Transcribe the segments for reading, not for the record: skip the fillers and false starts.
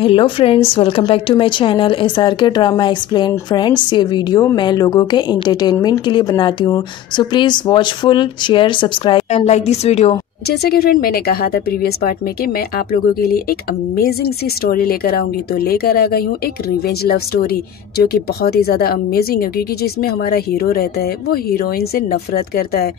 Hello friends, welcome back to my channel SRK drama explain. Friends, ये video मैं लोगों के इंटरटेनमेंट के लिए बनाती हूँ, so please watch full, share, subscribe and like this video. जैसे कि फ्रेंड मैंने कहा था प्रीवियस पार्ट में कि मैं आप लोगों के लिए एक अमेजिंग सी स्टोरी लेकर आऊंगी, तो लेकर आ गई हूँ एक रिवेंज लव स्टोरी जो कि बहुत ही ज़्यादा अमेजिंग है, क्योंकि जिसमें हमारा हीरो रहता है वो हीरोइन से नफरत करता है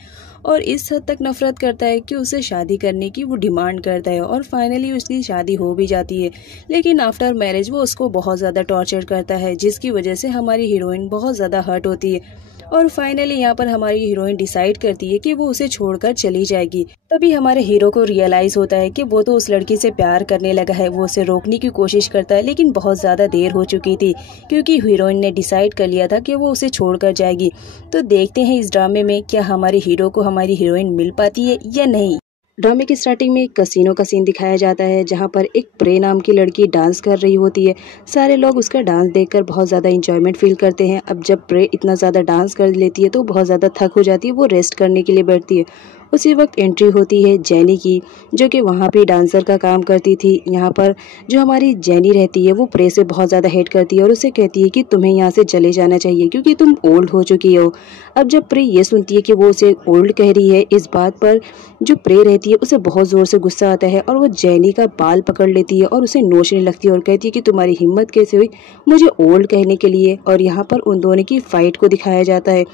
और इस हद तक नफरत करता है कि उसे शादी करने की वो डिमांड करता है और फाइनली उसकी शादी हो भी जाती है। लेकिन आफ्टर मैरिज वो उसको बहुत ज़्यादा टॉर्चर करता है, जिसकी वजह से हमारी हीरोइन बहुत ज़्यादा हर्ट होती है और फाइनली यहाँ पर हमारी हीरोइन डिसाइड करती है कि वो उसे छोड़कर चली जाएगी। तभी हमारे हीरो को रियलाइज होता है कि वो तो उस लड़की से प्यार करने लगा है। वो उसे रोकने की कोशिश करता है, लेकिन बहुत ज़्यादा देर हो चुकी थी, क्योंकि हीरोइन ने डिसाइड कर लिया था कि वो उसे छोड़कर जाएगी। तो देखते हैं इस ड्रामे में क्या हमारे हीरो को हमारी हीरोइन मिल पाती है या नहीं। ड्रामे की स्टार्टिंग में एक कसिनो का सीन दिखाया जाता है, जहां पर एक प्रे नाम की लड़की डांस कर रही होती है। सारे लोग उसका डांस देखकर बहुत ज़्यादा इंजॉयमेंट फील करते हैं। अब जब प्रे इतना ज़्यादा डांस कर लेती है तो बहुत ज़्यादा थक हो जाती है, वो रेस्ट करने के लिए बैठती है। उसी वक्त एंट्री होती है जेनी की, जो कि वहाँ पे डांसर का काम करती थी। यहाँ पर जो हमारी जेनी रहती है वो प्रे से बहुत ज़्यादा हेट करती है और उसे कहती है कि तुम्हें यहाँ से चले जाना चाहिए क्योंकि तुम ओल्ड हो चुकी हो। अब जब प्रे ये सुनती है कि वो उसे ओल्ड कह रही है, इस बात पर जो प्रे रहती है उसे बहुत ज़ोर से गुस्सा आता है और वो जेनी का बाल पकड़ लेती है और उसे नोचने लगती है और कहती है कि तुम्हारी हिम्मत कैसे हुई मुझे ओल्ड कहने के लिए। और यहाँ पर उन दोनों की फाइट को दिखाया जाता है।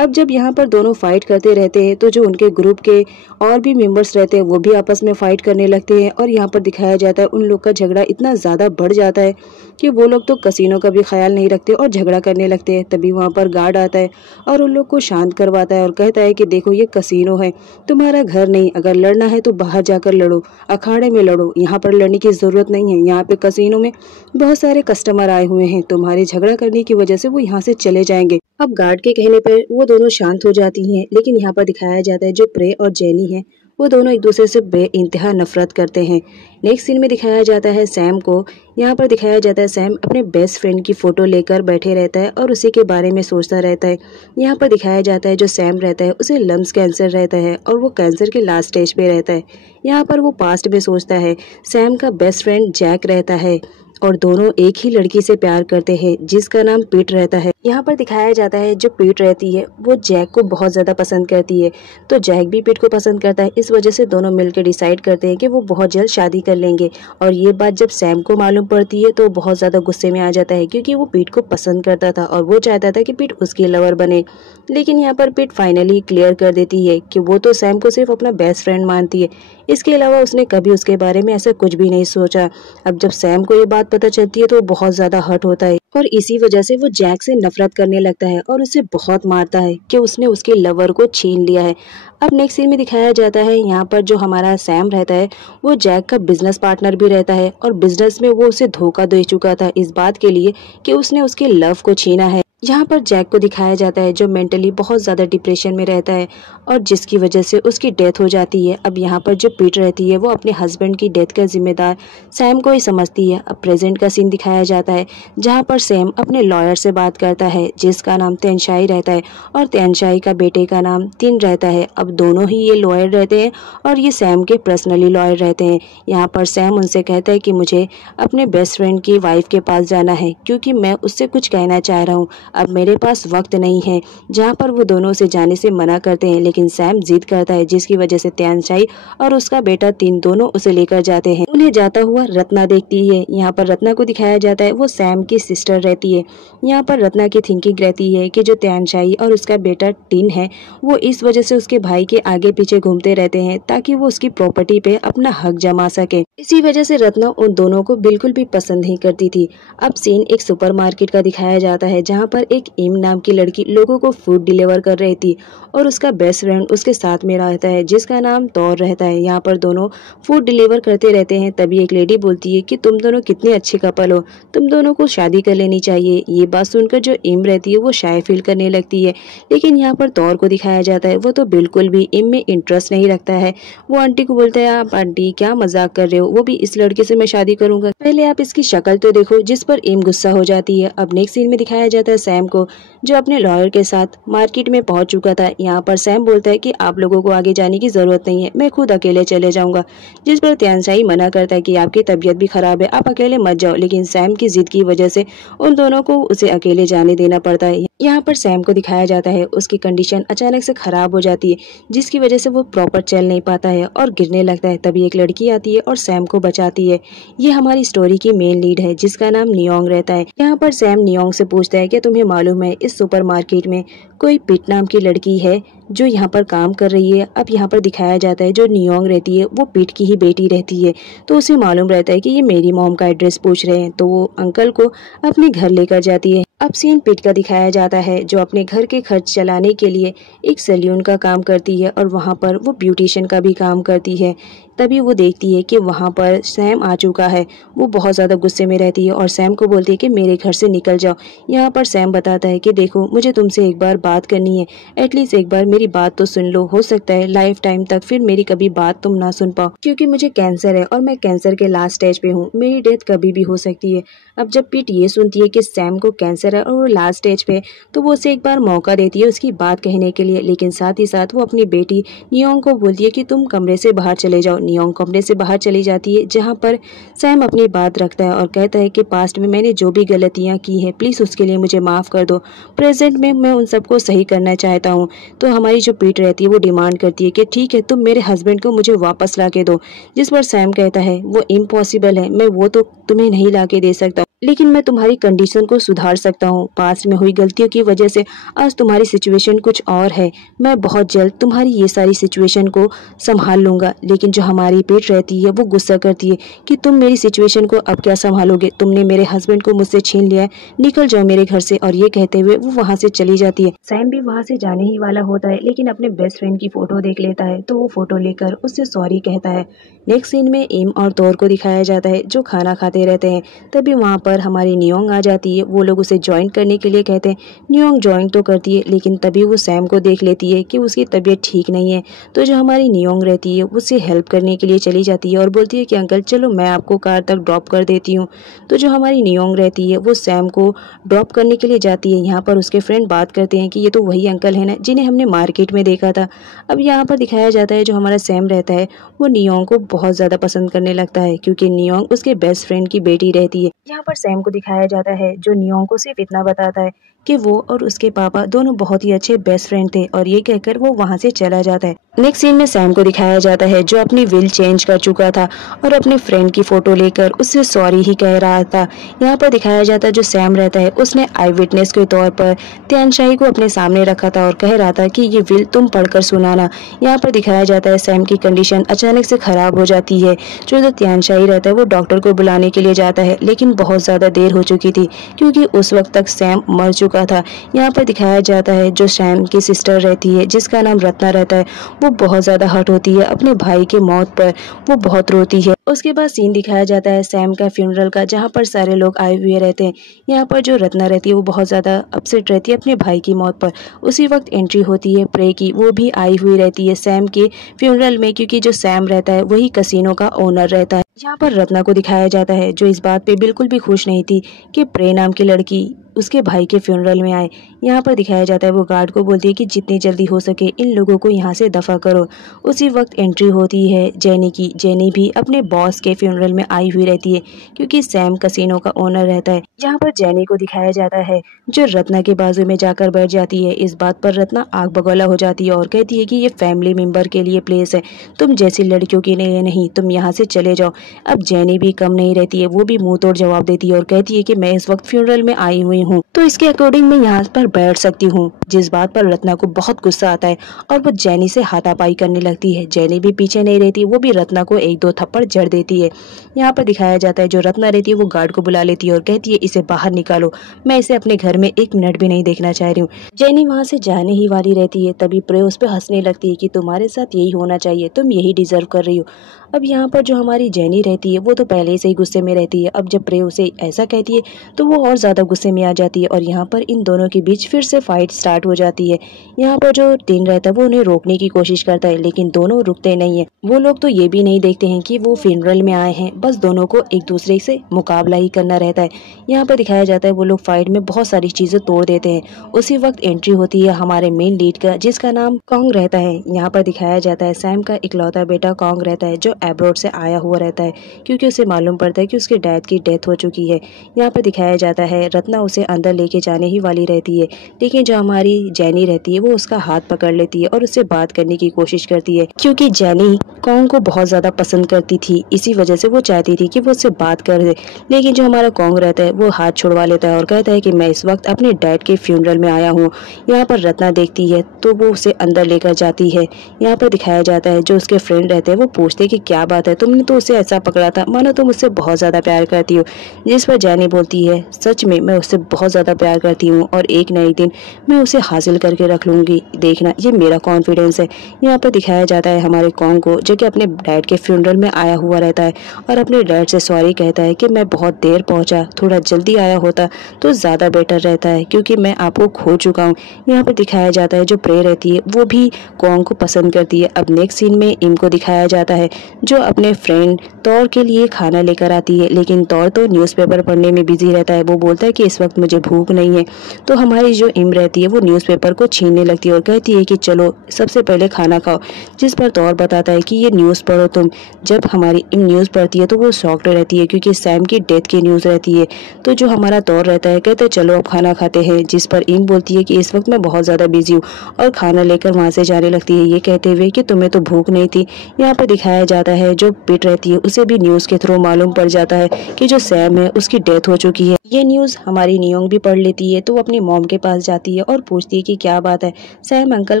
अब जब यहाँ पर दोनों फाइट करते रहते हैं तो जो उनके ग्रुप के और भी मेंबर्स रहते हैं वो भी आपस में फाइट करने लगते हैं और यहाँ पर दिखाया जाता है उन लोग का झगड़ा इतना ज़्यादा बढ़ जाता है कि वो लोग तो कसिनो का भी ख्याल नहीं रखते और झगड़ा करने लगते हैं। तभी वहाँ पर गार्ड आता है और उन लोग को शांत करवाता है और कहता है कि देखो ये कसिनो है, तुम्हारा घर नहीं, अगर लड़ना है तो बाहर जाकर लड़ो, अखाड़े में लड़ो, यहाँ पर लड़ने की ज़रूरत नहीं है। यहाँ पे कसिनो में बहुत सारे कस्टमर आए हुए हैं, तुम्हारे झगड़ा करने की वजह से वो यहाँ से चले जाएंगे। अब गार्ड के कहने पर वो दोनों शांत हो जाती हैं, लेकिन यहाँ पर दिखाया जाता है जो प्रे और जेनी है वो दोनों एक दूसरे से बेइंतहा नफरत करते हैं। नेक्स्ट सीन में दिखाया जाता है सैम को। यहाँ पर दिखाया जाता है सैम अपने बेस्ट फ्रेंड की फ़ोटो लेकर बैठे रहता है और उसी के बारे में सोचता रहता है। यहाँ पर दिखाया जाता है जो सैम रहता है उसे लंग्स कैंसर रहता है और वो कैंसर के लास्ट स्टेज पे रहता है। यहाँ पर वो पास्ट में सोचता है। सैम का बेस्ट फ्रेंड जैक रहता है और दोनों एक ही लड़की से प्यार करते हैं जिसका नाम पीट रहता है। यहाँ पर दिखाया जाता है जो पीट रहती है वो जैक को बहुत ज़्यादा पसंद करती है, तो जैक भी पीट को पसंद करता है। इस वजह से दोनों मिलकर डिसाइड करते हैं कि वो बहुत जल्द शादी कर लेंगे। और ये बात जब सैम को मालूम पड़ती है तो बहुत ज़्यादा गुस्से में आ जाता है, क्योंकि वो पीट को पसंद करता था और वो चाहता था कि पीट उसकी लवर बने। लेकिन यहाँ पर पीट फाइनली क्लियर कर देती है कि वो तो सैम को सिर्फ अपना बेस्ट फ्रेंड मानती है, इसके अलावा उसने कभी उसके बारे में ऐसा कुछ भी नहीं सोचा। अब जब सैम को ये बात पता चलती है तो वो बहुत ज़्यादा हर्ट होता है और इसी वजह से वो जैक से नफरत करने लगता है और उसे बहुत मारता है कि उसने उसके लवर को छीन लिया है। अब नेक्स्ट सीन में दिखाया जाता है यहाँ पर जो हमारा सैम रहता है वो जैक का बिजनेस पार्टनर भी रहता है और बिजनेस में वो उसे धोखा दे चुका था इस बात के लिए कि उसने उसके लव को छीना है। यहाँ पर जैक को दिखाया जाता है जो मेंटली बहुत ज़्यादा डिप्रेशन में रहता है और जिसकी वजह से उसकी डेथ हो जाती है। अब यहाँ पर जो पीट रहती है वो अपने हस्बैंड की डेथ का जिम्मेदार सैम को ही समझती है। अब प्रेजेंट का सीन दिखाया जाता है जहाँ पर सैम अपने लॉयर से बात करता है जिसका नाम तेनशाई रहता है और तेनशाई का बेटे का नाम तिन रहता है। अब दोनों ही ये लॉयर रहते हैं और ये सैम के पर्सनली लॉयर रहते हैं। यहाँ पर सैम उनसे कहता है कि मुझे अपने बेस्ट फ्रेंड की वाइफ के पास जाना है क्योंकि मैं उससे कुछ कहना चाह रहा हूँ, अब मेरे पास वक्त नहीं है। जहाँ पर वो दोनों से जाने से मना करते हैं, लेकिन सैम जिद करता है जिसकी वजह से तेनशाई और उसका बेटा तिन दोनों उसे लेकर जाते हैं। उन्हें जाता हुआ रत्ना देखती है। यहाँ पर रत्ना को दिखाया जाता है वो सैम की सिस्टर रहती है। यहाँ पर रत्ना की थिंकिंग रहती है कि जो तेनशाई और उसका बेटा टिन है वो इस वजह से उसके भाई के आगे पीछे घूमते रहते हैं ताकि वो उसकी प्रॉपर्टी पे अपना हक जमा सके। इसी वजह से रत्ना उन दोनों को बिल्कुल भी पसंद नहीं करती थी। अब सीन एक सुपरमार्केट का दिखाया जाता है जहाँ पर एक इम नाम की लड़की लोगों को फूड डिलीवर कर रही थी और उसका बेस्ट फ्रेंड उसके साथ में रहता है जिसका नाम तौर रहता है। यहाँ पर दोनों फूड डिलीवर करते रहते हैं। तभी एक लेडी बोलती है कि तुम दोनों कितने अच्छे कपल हो, तुम दोनों को शादी कर लेनी चाहिए। ये बात सुनकर जो इम रहती है वो शाय फील करने लगती है, लेकिन यहाँ पर तौर को दिखाया जाता है वो तो बिल्कुल भी इम में इंटरेस्ट नहीं रखता है। वो आंटी को बोलता है आप आंटी क्या मजाक कर रहे हो, वो भी इस लड़के से मैं शादी करूंगा, पहले आप इसकी शक्ल तो देखो, जिस पर इम गुस्सा हो जाती है। अब नेक्स्ट सीन में दिखाया जाता है सैम को, जो अपने लॉयर के साथ मार्केट में पहुंच चुका था। यहाँ पर सैम बोलता है कि आप लोगों को आगे जाने की जरूरत नहीं है, मैं खुद अकेले चले जाऊंगा। जिस पर त्यानशाही मना करता है कि आपकी तबीयत भी खराब है, आप अकेले मत जाओ। लेकिन सैम की जिद की वजह से उन दोनों को उसे अकेले जाने देना पड़ता है। यहाँ पर सैम को दिखाया जाता है उसकी कंडीशन अचानक से खराब हो जाती है, जिसकी वजह से वो प्रॉपर चल नहीं पाता है और गिरने लगता है। तभी एक लड़की आती है और सैम को बचाती है। ये हमारी स्टोरी की मेन लीड है, जिसका नाम नियोंग रहता है। यहाँ पर सैम नियोंग से पूछता है कि तुम्हें मालूम है इस सुपरमार्केट में कोई पिट नाम की लड़की है जो यहाँ पर काम कर रही है। अब यहाँ पर दिखाया जाता है जो नियोंग रहती है वो पिट की ही बेटी रहती है, तो उसे मालूम रहता है कि ये मेरी मॉम का एड्रेस पूछ रहे हैं, तो वो अंकल को अपने घर लेकर जाती है। अब सीन पिट का दिखाया जाता है जो अपने घर के खर्च चलाने के लिए एक सैलून का काम करती है और वहाँ पर वो ब्यूटिशियन का भी काम करती है। तभी वो देखती है कि वहाँ पर सैम आ चुका है। वो बहुत ज़्यादा गुस्से में रहती है और सैम को बोलती है कि मेरे घर से निकल जाओ। यहाँ पर सैम बताता है कि देखो मुझे तुमसे एक बार बात करनी है, एटलीस्ट एक बार मेरी बात तो सुन लो। हो सकता है लाइफ टाइम तक फिर मेरी कभी बात तुम ना सुन पाओ, क्योंकि मुझे कैंसर है और मैं कैंसर के लास्ट स्टेज पे हूँ, मेरी डेथ कभी भी हो सकती है। अब जब पीट ये सुनती है कि सैम को कैंसर है और वो लास्ट स्टेज पे, तो वो उसे एक बार मौका देती है उसकी बात कहने के लिए। लेकिन साथ ही साथ वो अपनी बेटी नियोंग को बोलती है कि तुम कमरे से बाहर चले जाओ। नियोंग कमरे से बाहर चली जाती है, जहाँ पर सैम अपनी बात रखता है और कहता है कि पास्ट में मैंने जो भी गलतियाँ की हैं प्लीज़ उसके लिए मुझे माफ़ कर दो, प्रेजेंट में मैं उन सबको सही करना चाहता हूँ। तो हमारी जो पीट रहती है वो डिमांड करती है कि ठीक है तुम मेरे हस्बैंड को मुझे वापस ला के दो। जिस पर सैम कहता है वो इम्पॉसिबल है, मैं वो तो तुम्हें नहीं ला के दे सकता, लेकिन मैं तुम्हारी कंडीशन को सुधार सकता हूँ। पास्ट में हुई गलतियों की वजह से आज तुम्हारी सिचुएशन कुछ और है, मैं बहुत जल्द तुम्हारी ये सारी सिचुएशन को संभाल लूंगा। लेकिन जो हमारी पेट रहती है वो गुस्सा करती है कि तुम मेरी सिचुएशन को अब क्या संभालोगे, तुमने मेरे हस्बैंड को मुझसे छीन लिया है, निकल जाओ मेरे घर से। और ये कहते हुए वो वहाँ से चली जाती है। सैम भी वहाँ से जाने ही वाला होता है, लेकिन अपने बेस्ट फ्रेंड की फोटो देख लेता है, तो वो फोटो लेकर उससे सॉरी कहता है। नेक्स्ट सीन में एम और तोर को दिखाया जाता है जो खाना खाते रहते हैं। तभी वहाँ पर हमारी नियोंग आ जाती है, वो लोग उसे ज्वाइन करने के लिए कहते हैं। नियोंग ज्वाइन तो करती है, लेकिन तभी वो सैम को देख लेती है कि उसकी तबीयत ठीक नहीं है। तो जो हमारी नियोंग रहती है उससे हेल्प करने के लिए चली जाती है और बोलती है कि अंकल चलो मैं आपको कार तक ड्रॉप कर देती हूँ। तो जो हमारी नियोंग रहती है वो सैम को ड्रॉप करने के लिए जाती है। यहाँ पर उसके फ्रेंड बात करते हैं कि ये तो वही अंकल है ना जिन्हें हमने मार्केट में देखा था। अब यहाँ पर दिखाया जाता है जो हमारा सैम रहता है वो नियोंग को बहुत ज़्यादा पसंद करने लगता है, क्योंकि नियोंग उसके बेस्ट फ्रेंड की बेटी रहती है। यहाँ पर सैम को दिखाया जाता है जो नियोंग को सिर्फ इतना बताता है कि वो और उसके पापा दोनों बहुत ही अच्छे बेस्ट फ्रेंड थे, और ये कहकर वो वहाँ से चला जाता है। नेक्स्ट सीन में सैम को दिखाया जाता है जो अपनी विल चेंज कर चुका था और अपने फ्रेंड की फोटो लेकर उससे सॉरी ही कह रहा था। यहाँ पर दिखाया जाता है जो सैम रहता है उसने आई विटनेस के तौर पर त्यानशाही को अपने सामने रखा था और कह रहा था कि ये विल तुम पढ़कर सुनाना। यहाँ पर दिखाया जाता है सैम की कंडीशन अचानक से खराब हो जाती है। जो त्यानशाही रहता है वो डॉक्टर को बुलाने के लिए जाता है, लेकिन बहुत ज्यादा देर हो चुकी थी क्योंकि उस वक्त तक सैम मर चुका था। यहाँ पर दिखाया जाता है जो सैम की सिस्टर रहती है जिसका नाम रत्ना रहता है, वो बहुत ज्यादा हर्ट होती है अपने भाई के मौत पर, वो बहुत रोती है। उसके बाद सीन दिखाया जाता है सैम का फ्यूनरल का, जहाँ पर सारे लोग आए हुए रहते हैं। यहाँ पर जो रत्ना रहती है वो बहुत ज्यादा अपसेट रहती है अपने भाई की मौत पर। उसी वक्त एंट्री होती है प्रे की, वो भी आई हुई रहती है सैम के फ्यूनरल में, क्योंकि जो सैम रहता है वही कसिनो का ओनर रहता है। यहाँ पर रत्ना को दिखाया जाता है जो इस बात पे बिल्कुल भी खुश नहीं थी कि प्रे नाम की लड़की उसके भाई के फ्यूनरल में आए। यहाँ पर दिखाया जाता है वो गार्ड को बोलती है कि जितनी जल्दी हो सके इन लोगों को यहाँ से दफा करो। उसी वक्त एंट्री होती है जेनी की। जेनी भी अपने बॉस के फ्यूनरल में आई हुई रहती है क्योंकि सैम कसिनो का ओनर रहता है। यहाँ पर जेनी को दिखाया जाता है जो रत्ना के बाजू में जाकर बैठ जाती है। इस बात पर रत्ना आग बगौला हो जाती है और कहती है कि ये फैमिली मेंबर के लिए प्लेस है, तुम जैसी लड़कियों के लिए नहीं, तुम यहाँ से चले जाओ। अब जेनी भी कम नहीं रहती है, वो भी मुंह तोड़ जवाब देती है और कहती है कि मैं इस वक्त फ्यूनरल में आई हुई हूँ तो इसके अकॉर्डिंग मैं यहाँ पर बैठ सकती हूँ। जिस बात पर रत्ना को बहुत गुस्सा आता है और वो जेनी से हाथापाई करने लगती है। जेनी भी पीछे नहीं रहती, वो भी रत्ना को एक दो थप्पड़ जड़ देती है। यहाँ पर दिखाया जाता है जो रत्ना रहती है वो गार्ड को बुला लेती है और कहती है इसे बाहर निकालो, मैं इसे अपने घर में एक मिनट भी नहीं देखना चाह रही हूँ। जेनी वहाँ से जाने ही वाली रहती है, तभी प्रे उस पर हंसने लगती है कि तुम्हारे साथ यही होना चाहिए, तुम यही डिजर्व कर रही हो। अब यहाँ पर जो हमारी जेनी रहती है वो तो पहले से ही गुस्से में रहती है। अब जब प्रे उसे ऐसा कहती है तो वो और ज़्यादा गुस्से में आ जाती है और यहाँ पर इन दोनों के बीच फिर से फाइट स्टार्ट हो जाती है। यहाँ पर जो टिन रहता है वो उन्हें रोकने की कोशिश करता है लेकिन दोनों रुकते नहीं है। वो लोग तो ये भी नहीं देखते हैं कि वो फ्यूनरल में आए हैं, बस दोनों को एक दूसरे से मुकाबला ही करना रहता है। यहाँ पर दिखाया जाता है वो लोग फाइट में बहुत सारी चीज़ें तोड़ देते हैं। उसी वक्त एंट्री होती है हमारे मेन लीड का, जिसका नाम कॉन्ग रहता है। यहाँ पर दिखाया जाता है सैम का इकलौता बेटा कॉन्ग रहता है जो एब्रॉड से आया हुआ रहता है, क्योंकि उसे मालूम पड़ता है कि उसके डैड की डेथ हो चुकी है। यहाँ पर दिखाया जाता है रत्ना उसे अंदर लेके जाने ही वाली रहती है, लेकिन जो हमारी जेनी रहती है वो उसका हाथ पकड़ लेती है और उससे बात करने की कोशिश करती है, क्योंकि जेनी कॉन्ग को बहुत ज़्यादा पसंद करती थी। इसी वजह से वो चाहती थी कि वो उससे बात कर दे, लेकिन जो हमारा कॉन्ग रहता है वो हाथ छुड़वा लेता है और कहता है कि मैं इस वक्त अपने डैड के फ्यूनरल में आया हूँ। यहाँ पर रत्ना देखती है तो वो उसे अंदर लेकर जाती है। यहाँ पर दिखाया जाता है जो उसके फ्रेंड रहते हैं वो पूछते हैं कि क्या बात है, तुमने तो उसे ऐसा पकड़ा था मानो तुम उससे बहुत ज़्यादा प्यार करती हो। जिस पर जेनी बोलती है सच में मैं उससे बहुत ज़्यादा प्यार करती हूँ और एक न एक दिन मैं उसे हासिल करके रख लूँगी, देखना ये मेरा कॉन्फिडेंस है। यहाँ पर दिखाया जाता है हमारे कॉन्ग को जो कि अपने डैड के फ्यूनरल में आया हुआ रहता है और अपने डैड से सॉरी कहता है कि मैं बहुत देर पहुँचा, थोड़ा जल्दी आया होता तो ज़्यादा बेटर रहता है क्योंकि मैं आपको खो चुका हूँ। यहाँ पर दिखाया जाता है जो प्रे रहती है वो भी कॉन्ग को पसंद करती है। अब नेक्स्ट सीन में इम को दिखाया जाता है जो अपने फ्रेंड तौर के लिए खाना लेकर आती है, लेकिन तौर तो न्यूज़पेपर पढ़ने में बिजी रहता है। वो बोलता है कि इस वक्त मुझे भूख नहीं है, तो हमारी जो इम रहती है वो न्यूज़पेपर को छीनने लगती है और कहती है कि चलो सबसे पहले खाना खाओ। जिस पर तौर बताता है कि ये न्यूज़ पढ़ो तुम। जब हमारी इम न्यूज़ पढ़ती है तो वो शॉक्ड रहती है क्योंकि सैम की डेथ की न्यूज़ रहती है। तो जो हमारा तौर रहता है कहते चलो अब खाना खाते हैं, जिस पर इम बोलती है कि इस वक्त मैं बहुत ज़्यादा बिजी हूँ और खाना लेकर वहाँ से जाने लगती है, ये कहते हुए कि तुम्हें तो भूख नहीं थी। यहाँ पर दिखाया जाता है जो पिट रहती है उसे भी न्यूज़ के थ्रू मालूम पड़ जाता है कि जो सैम है उसकी डेथ हो चुकी है। ये न्यूज़ हमारी नियोंग भी पढ़ लेती है तो वो अपनी मॉम के पास जाती है और पूछती है कि क्या बात है, सैम अंकल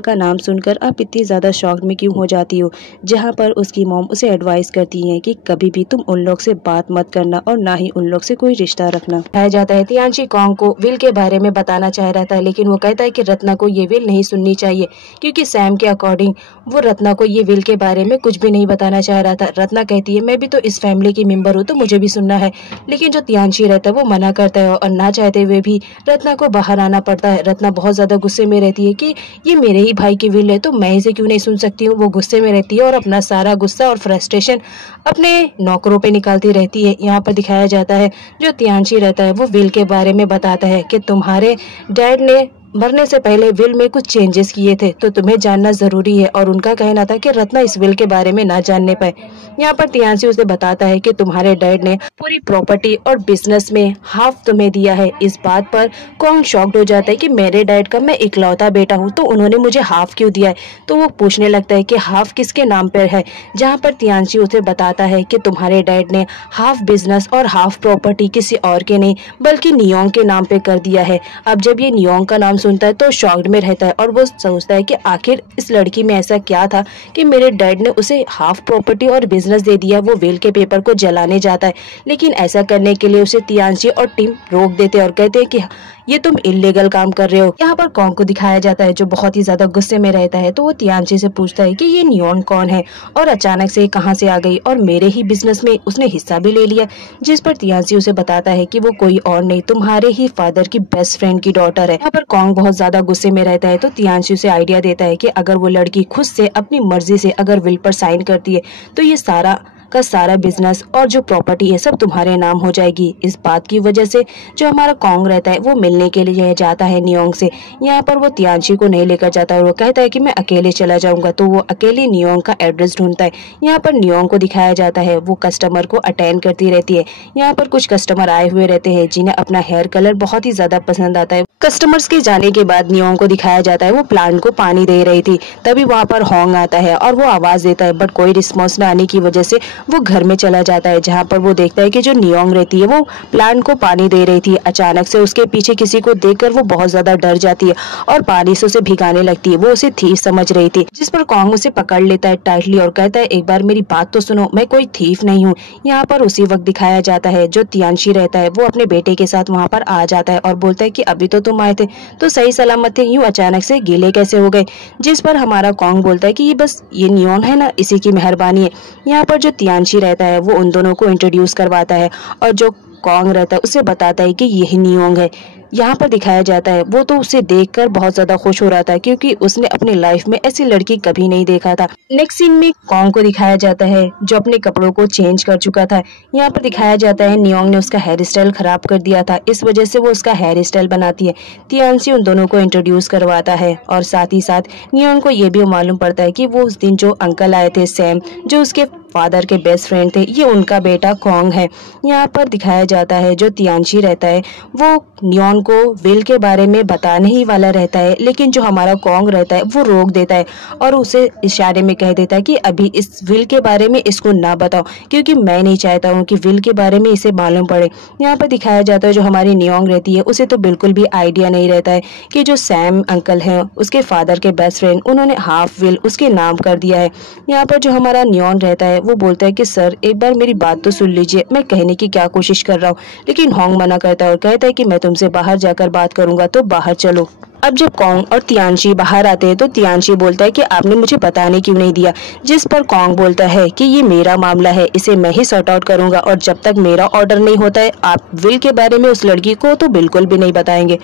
का नाम सुनकर आप इतनी ज़्यादा शॉक में क्यों हो जाती हो। जहाँ पर उसकी मॉम उसे एडवाइस करती है कि कभी भी तुम उन लोग से बात मत करना और ना ही उन लोग से कोई रिश्ता रखना। कहा जाता है तियांशी कॉन्ग को विल के बारे में बताना चाह रहा था, लेकिन वो कहता है कि रत्ना को ये विल नहीं सुननी चाहिए क्योंकि सैम के अकॉर्डिंग वो रत्ना को ये विल के बारे में कुछ भी नहीं बताना चाह रहा था। रत्ना कहती है मैं भी तो इस फैमिली की मेंबर हूँ तो मुझे भी सुनना है, लेकिन जो तियांशी रहता है वो मना करता है और ना चाहते हुए भी रत्ना को बाहर आना पड़ता है। रत्ना बहुत ज्यादा गुस्से में रहती है कि ये मेरे ही भाई की विल है तो मैं इसे क्यों नहीं सुन सकती हूँ। वो गुस्से में रहती है और अपना सारा गुस्सा और फ्रस्ट्रेशन अपने नौकरों पे निकालती रहती है। यहाँ पर दिखाया जाता है जो तियांशी रहता है वो विल के बारे में बताता है कि तुम्हारे डैड ने मरने से पहले विल में कुछ चेंजेस किए थे तो तुम्हें जानना जरूरी है, और उनका कहना था कि रत्ना इस विल के बारे में ना जानने पाए। यहाँ पर तियांशी उसे बताता है कि तुम्हारे डैड ने पूरी प्रॉपर्टी और बिजनेस में हाफ तुम्हें दिया है। इस बात पर कॉन्ग शॉक्ड हो जाता है कि मेरे डैड का मैं इकलौता बेटा हूँ तो उन्होंने मुझे हाफ क्यों दिया है। तो वो पूछने लगता है कि हाफ किसके नाम पर है, जहाँ पर तियांशी उसे बताता है कि तुम्हारे डैड ने हाफ बिजनेस और हाफ प्रॉपर्टी किसी और के नहीं बल्कि नियोंग के नाम पे कर दिया है। अब जब ये नियोंग का नाम सुनता है तो शॉक्ड में रहता है और वो सोचता है कि आखिर इस लड़की में ऐसा क्या था कि मेरे डैड ने उसे हाफ प्रॉपर्टी और बिजनेस दे दिया। वो विल के पेपर को जलाने जाता है, लेकिन ऐसा करने के लिए उसे तियांशी और टीम रोक देते हैं और कहते हैं कि ये तुम इल्लीगल काम कर रहे हो। यहाँ पर कॉन्ग को दिखाया जाता है जो बहुत ही ज्यादा गुस्से में रहता है, तो वो तियांशी से पूछता है कि ये नियोंग कौन है और अचानक से कहाँ से आ गई और मेरे ही बिजनेस में उसने हिस्सा भी ले लिया। जिस पर तियांशी उसे बताता है कि वो कोई और नहीं तुम्हारे ही फादर की बेस्ट फ्रेंड की डॉटर है। यहाँ पर कॉन्ग बहुत ज्यादा गुस्से में रहता है तो तियांशी उसे आइडिया देता है कि अगर वो लड़की खुद से अपनी मर्जी से अगर विल पर साइन करती है तो ये सारा का सारा बिजनेस और जो प्रॉपर्टी है सब तुम्हारे नाम हो जाएगी। इस बात की वजह से जो हमारा कॉन्ग रहता है वो मिलने के लिए जाता है नियोंग से। यहाँ पर वो तियांशी को नहीं लेकर जाता और वो कहता है कि मैं अकेले चला जाऊंगा, तो वो अकेले नियोंग का एड्रेस ढूंढता है। यहाँ पर नियोंग को दिखाया जाता है वो कस्टमर को अटेंड करती रहती है। यहाँ पर कुछ कस्टमर आए हुए रहते हैं जिन्हें अपना हेयर कलर बहुत ही ज्यादा पसंद आता है। कस्टमर्स के जाने के बाद नियोंग को दिखाया जाता है वो प्लांट को पानी दे रही थी, तभी वहाँ पर हॉन्ग आता है और वो आवाज देता है बट कोई रिस्पॉन्स न आने की वजह से वो घर में चला जाता है, जहाँ पर वो देखता है कि जो नियोंग रहती है वो प्लांट को पानी दे रही थी। अचानक से उसके पीछे किसी को देखकर वो बहुत ज्यादा डर जाती है और पानी से उसे भिगाने लगती है। वो उसे थीफ समझ रही थी, जिस पर कॉन्ग उसे पकड़ लेता है टाइटली और कहता है एक बार मेरी बात तो सुनो, मैं कोई थीफ नहीं हूँ। यहाँ पर उसी वक्त दिखाया जाता है जो तियानशी रहता है वो अपने बेटे के साथ वहाँ पर आ जाता है और बोलता है कि अभी तो तुम आए थे तो सही सलामत थे, यूँ अचानक से गीले कैसे हो गए। जिस पर हमारा कॉन्ग बोलता है कि ये बस ये नियोन है ना, इसी की मेहरबानी है। यहाँ पर जो तियानशी रहता है वो उन दोनों को इंट्रोड्यूस करवाता है और जो कॉन्ग रहता है उसे बताता है कि यही नियोंग है। यहाँ पर दिखाया जाता है वो तो उसे देखकर बहुत ज्यादा खुश हो रहा था, क्योंकि उसने अपनी लाइफ में ऐसी लड़की कभी नहीं देखा था। नेक्स्ट सीन में कॉन्ग को दिखाया जाता है जो अपने कपड़ों को चेंज कर चुका था। यहाँ पर दिखाया जाता है नियोंग ने उसका हेयर स्टाइल खराब कर दिया था, इस वजह से वो उसका हेयर स्टाइल बनाती है। तियानशी उन दोनों को इंट्रोड्यूस करवाता है और साथ ही साथ नियोंग को ये भी मालूम पड़ता है कि वो उस दिन जो अंकल आए थे सैम, जो उसके फादर के बेस्ट फ्रेंड थे, ये उनका बेटा कॉन्ग है। यहाँ पर दिखाया जाता है जो तियानशी रहता है वो नियोन को विल के बारे में बताने ही वाला रहता है, लेकिन जो हमारा कॉन्ग रहता है वो रोक देता है और उसे इशारे में कह देता है कि अभी इस विल के बारे में इसको ना बताओ, क्योंकि मैं नहीं चाहता हूँ कि विल के बारे में इसे मालूम पड़े। यहाँ पर दिखाया जाता है जो हमारी नियोंग रहती है उसे तो बिल्कुल भी आइडिया नहीं रहता है कि जो सैम अंकल है उसके फादर के बेस्ट फ्रेंड, उन्होंने हाफ विल उसके नाम कर दिया है। यहाँ पर जो हमारा नियोन रहता है वो बोलता है कि सर एक बार मेरी बात तो सुन लीजिए, मैं कहने की क्या कोशिश कर रहा हूँ। लेकिन होंग मना करता है और कहता है कि मैं तुमसे बाहर जाकर बात करूंगा, तो बाहर चलो। अब जब कॉन्ग और तियानशी बाहर आते हैं तो तियानशी बोलता है कि आपने मुझे बताने क्यों नहीं दिया, जिस पर कॉन्ग बोलता है कि ये मेरा मामला है, इसे मैं ही सॉर्ट आउट करूंगा और जब तक मेरा ऑर्डर नहीं होता है आप विल के बारे में उस लड़की को तो बिल्कुल भी नहीं बताएंगे।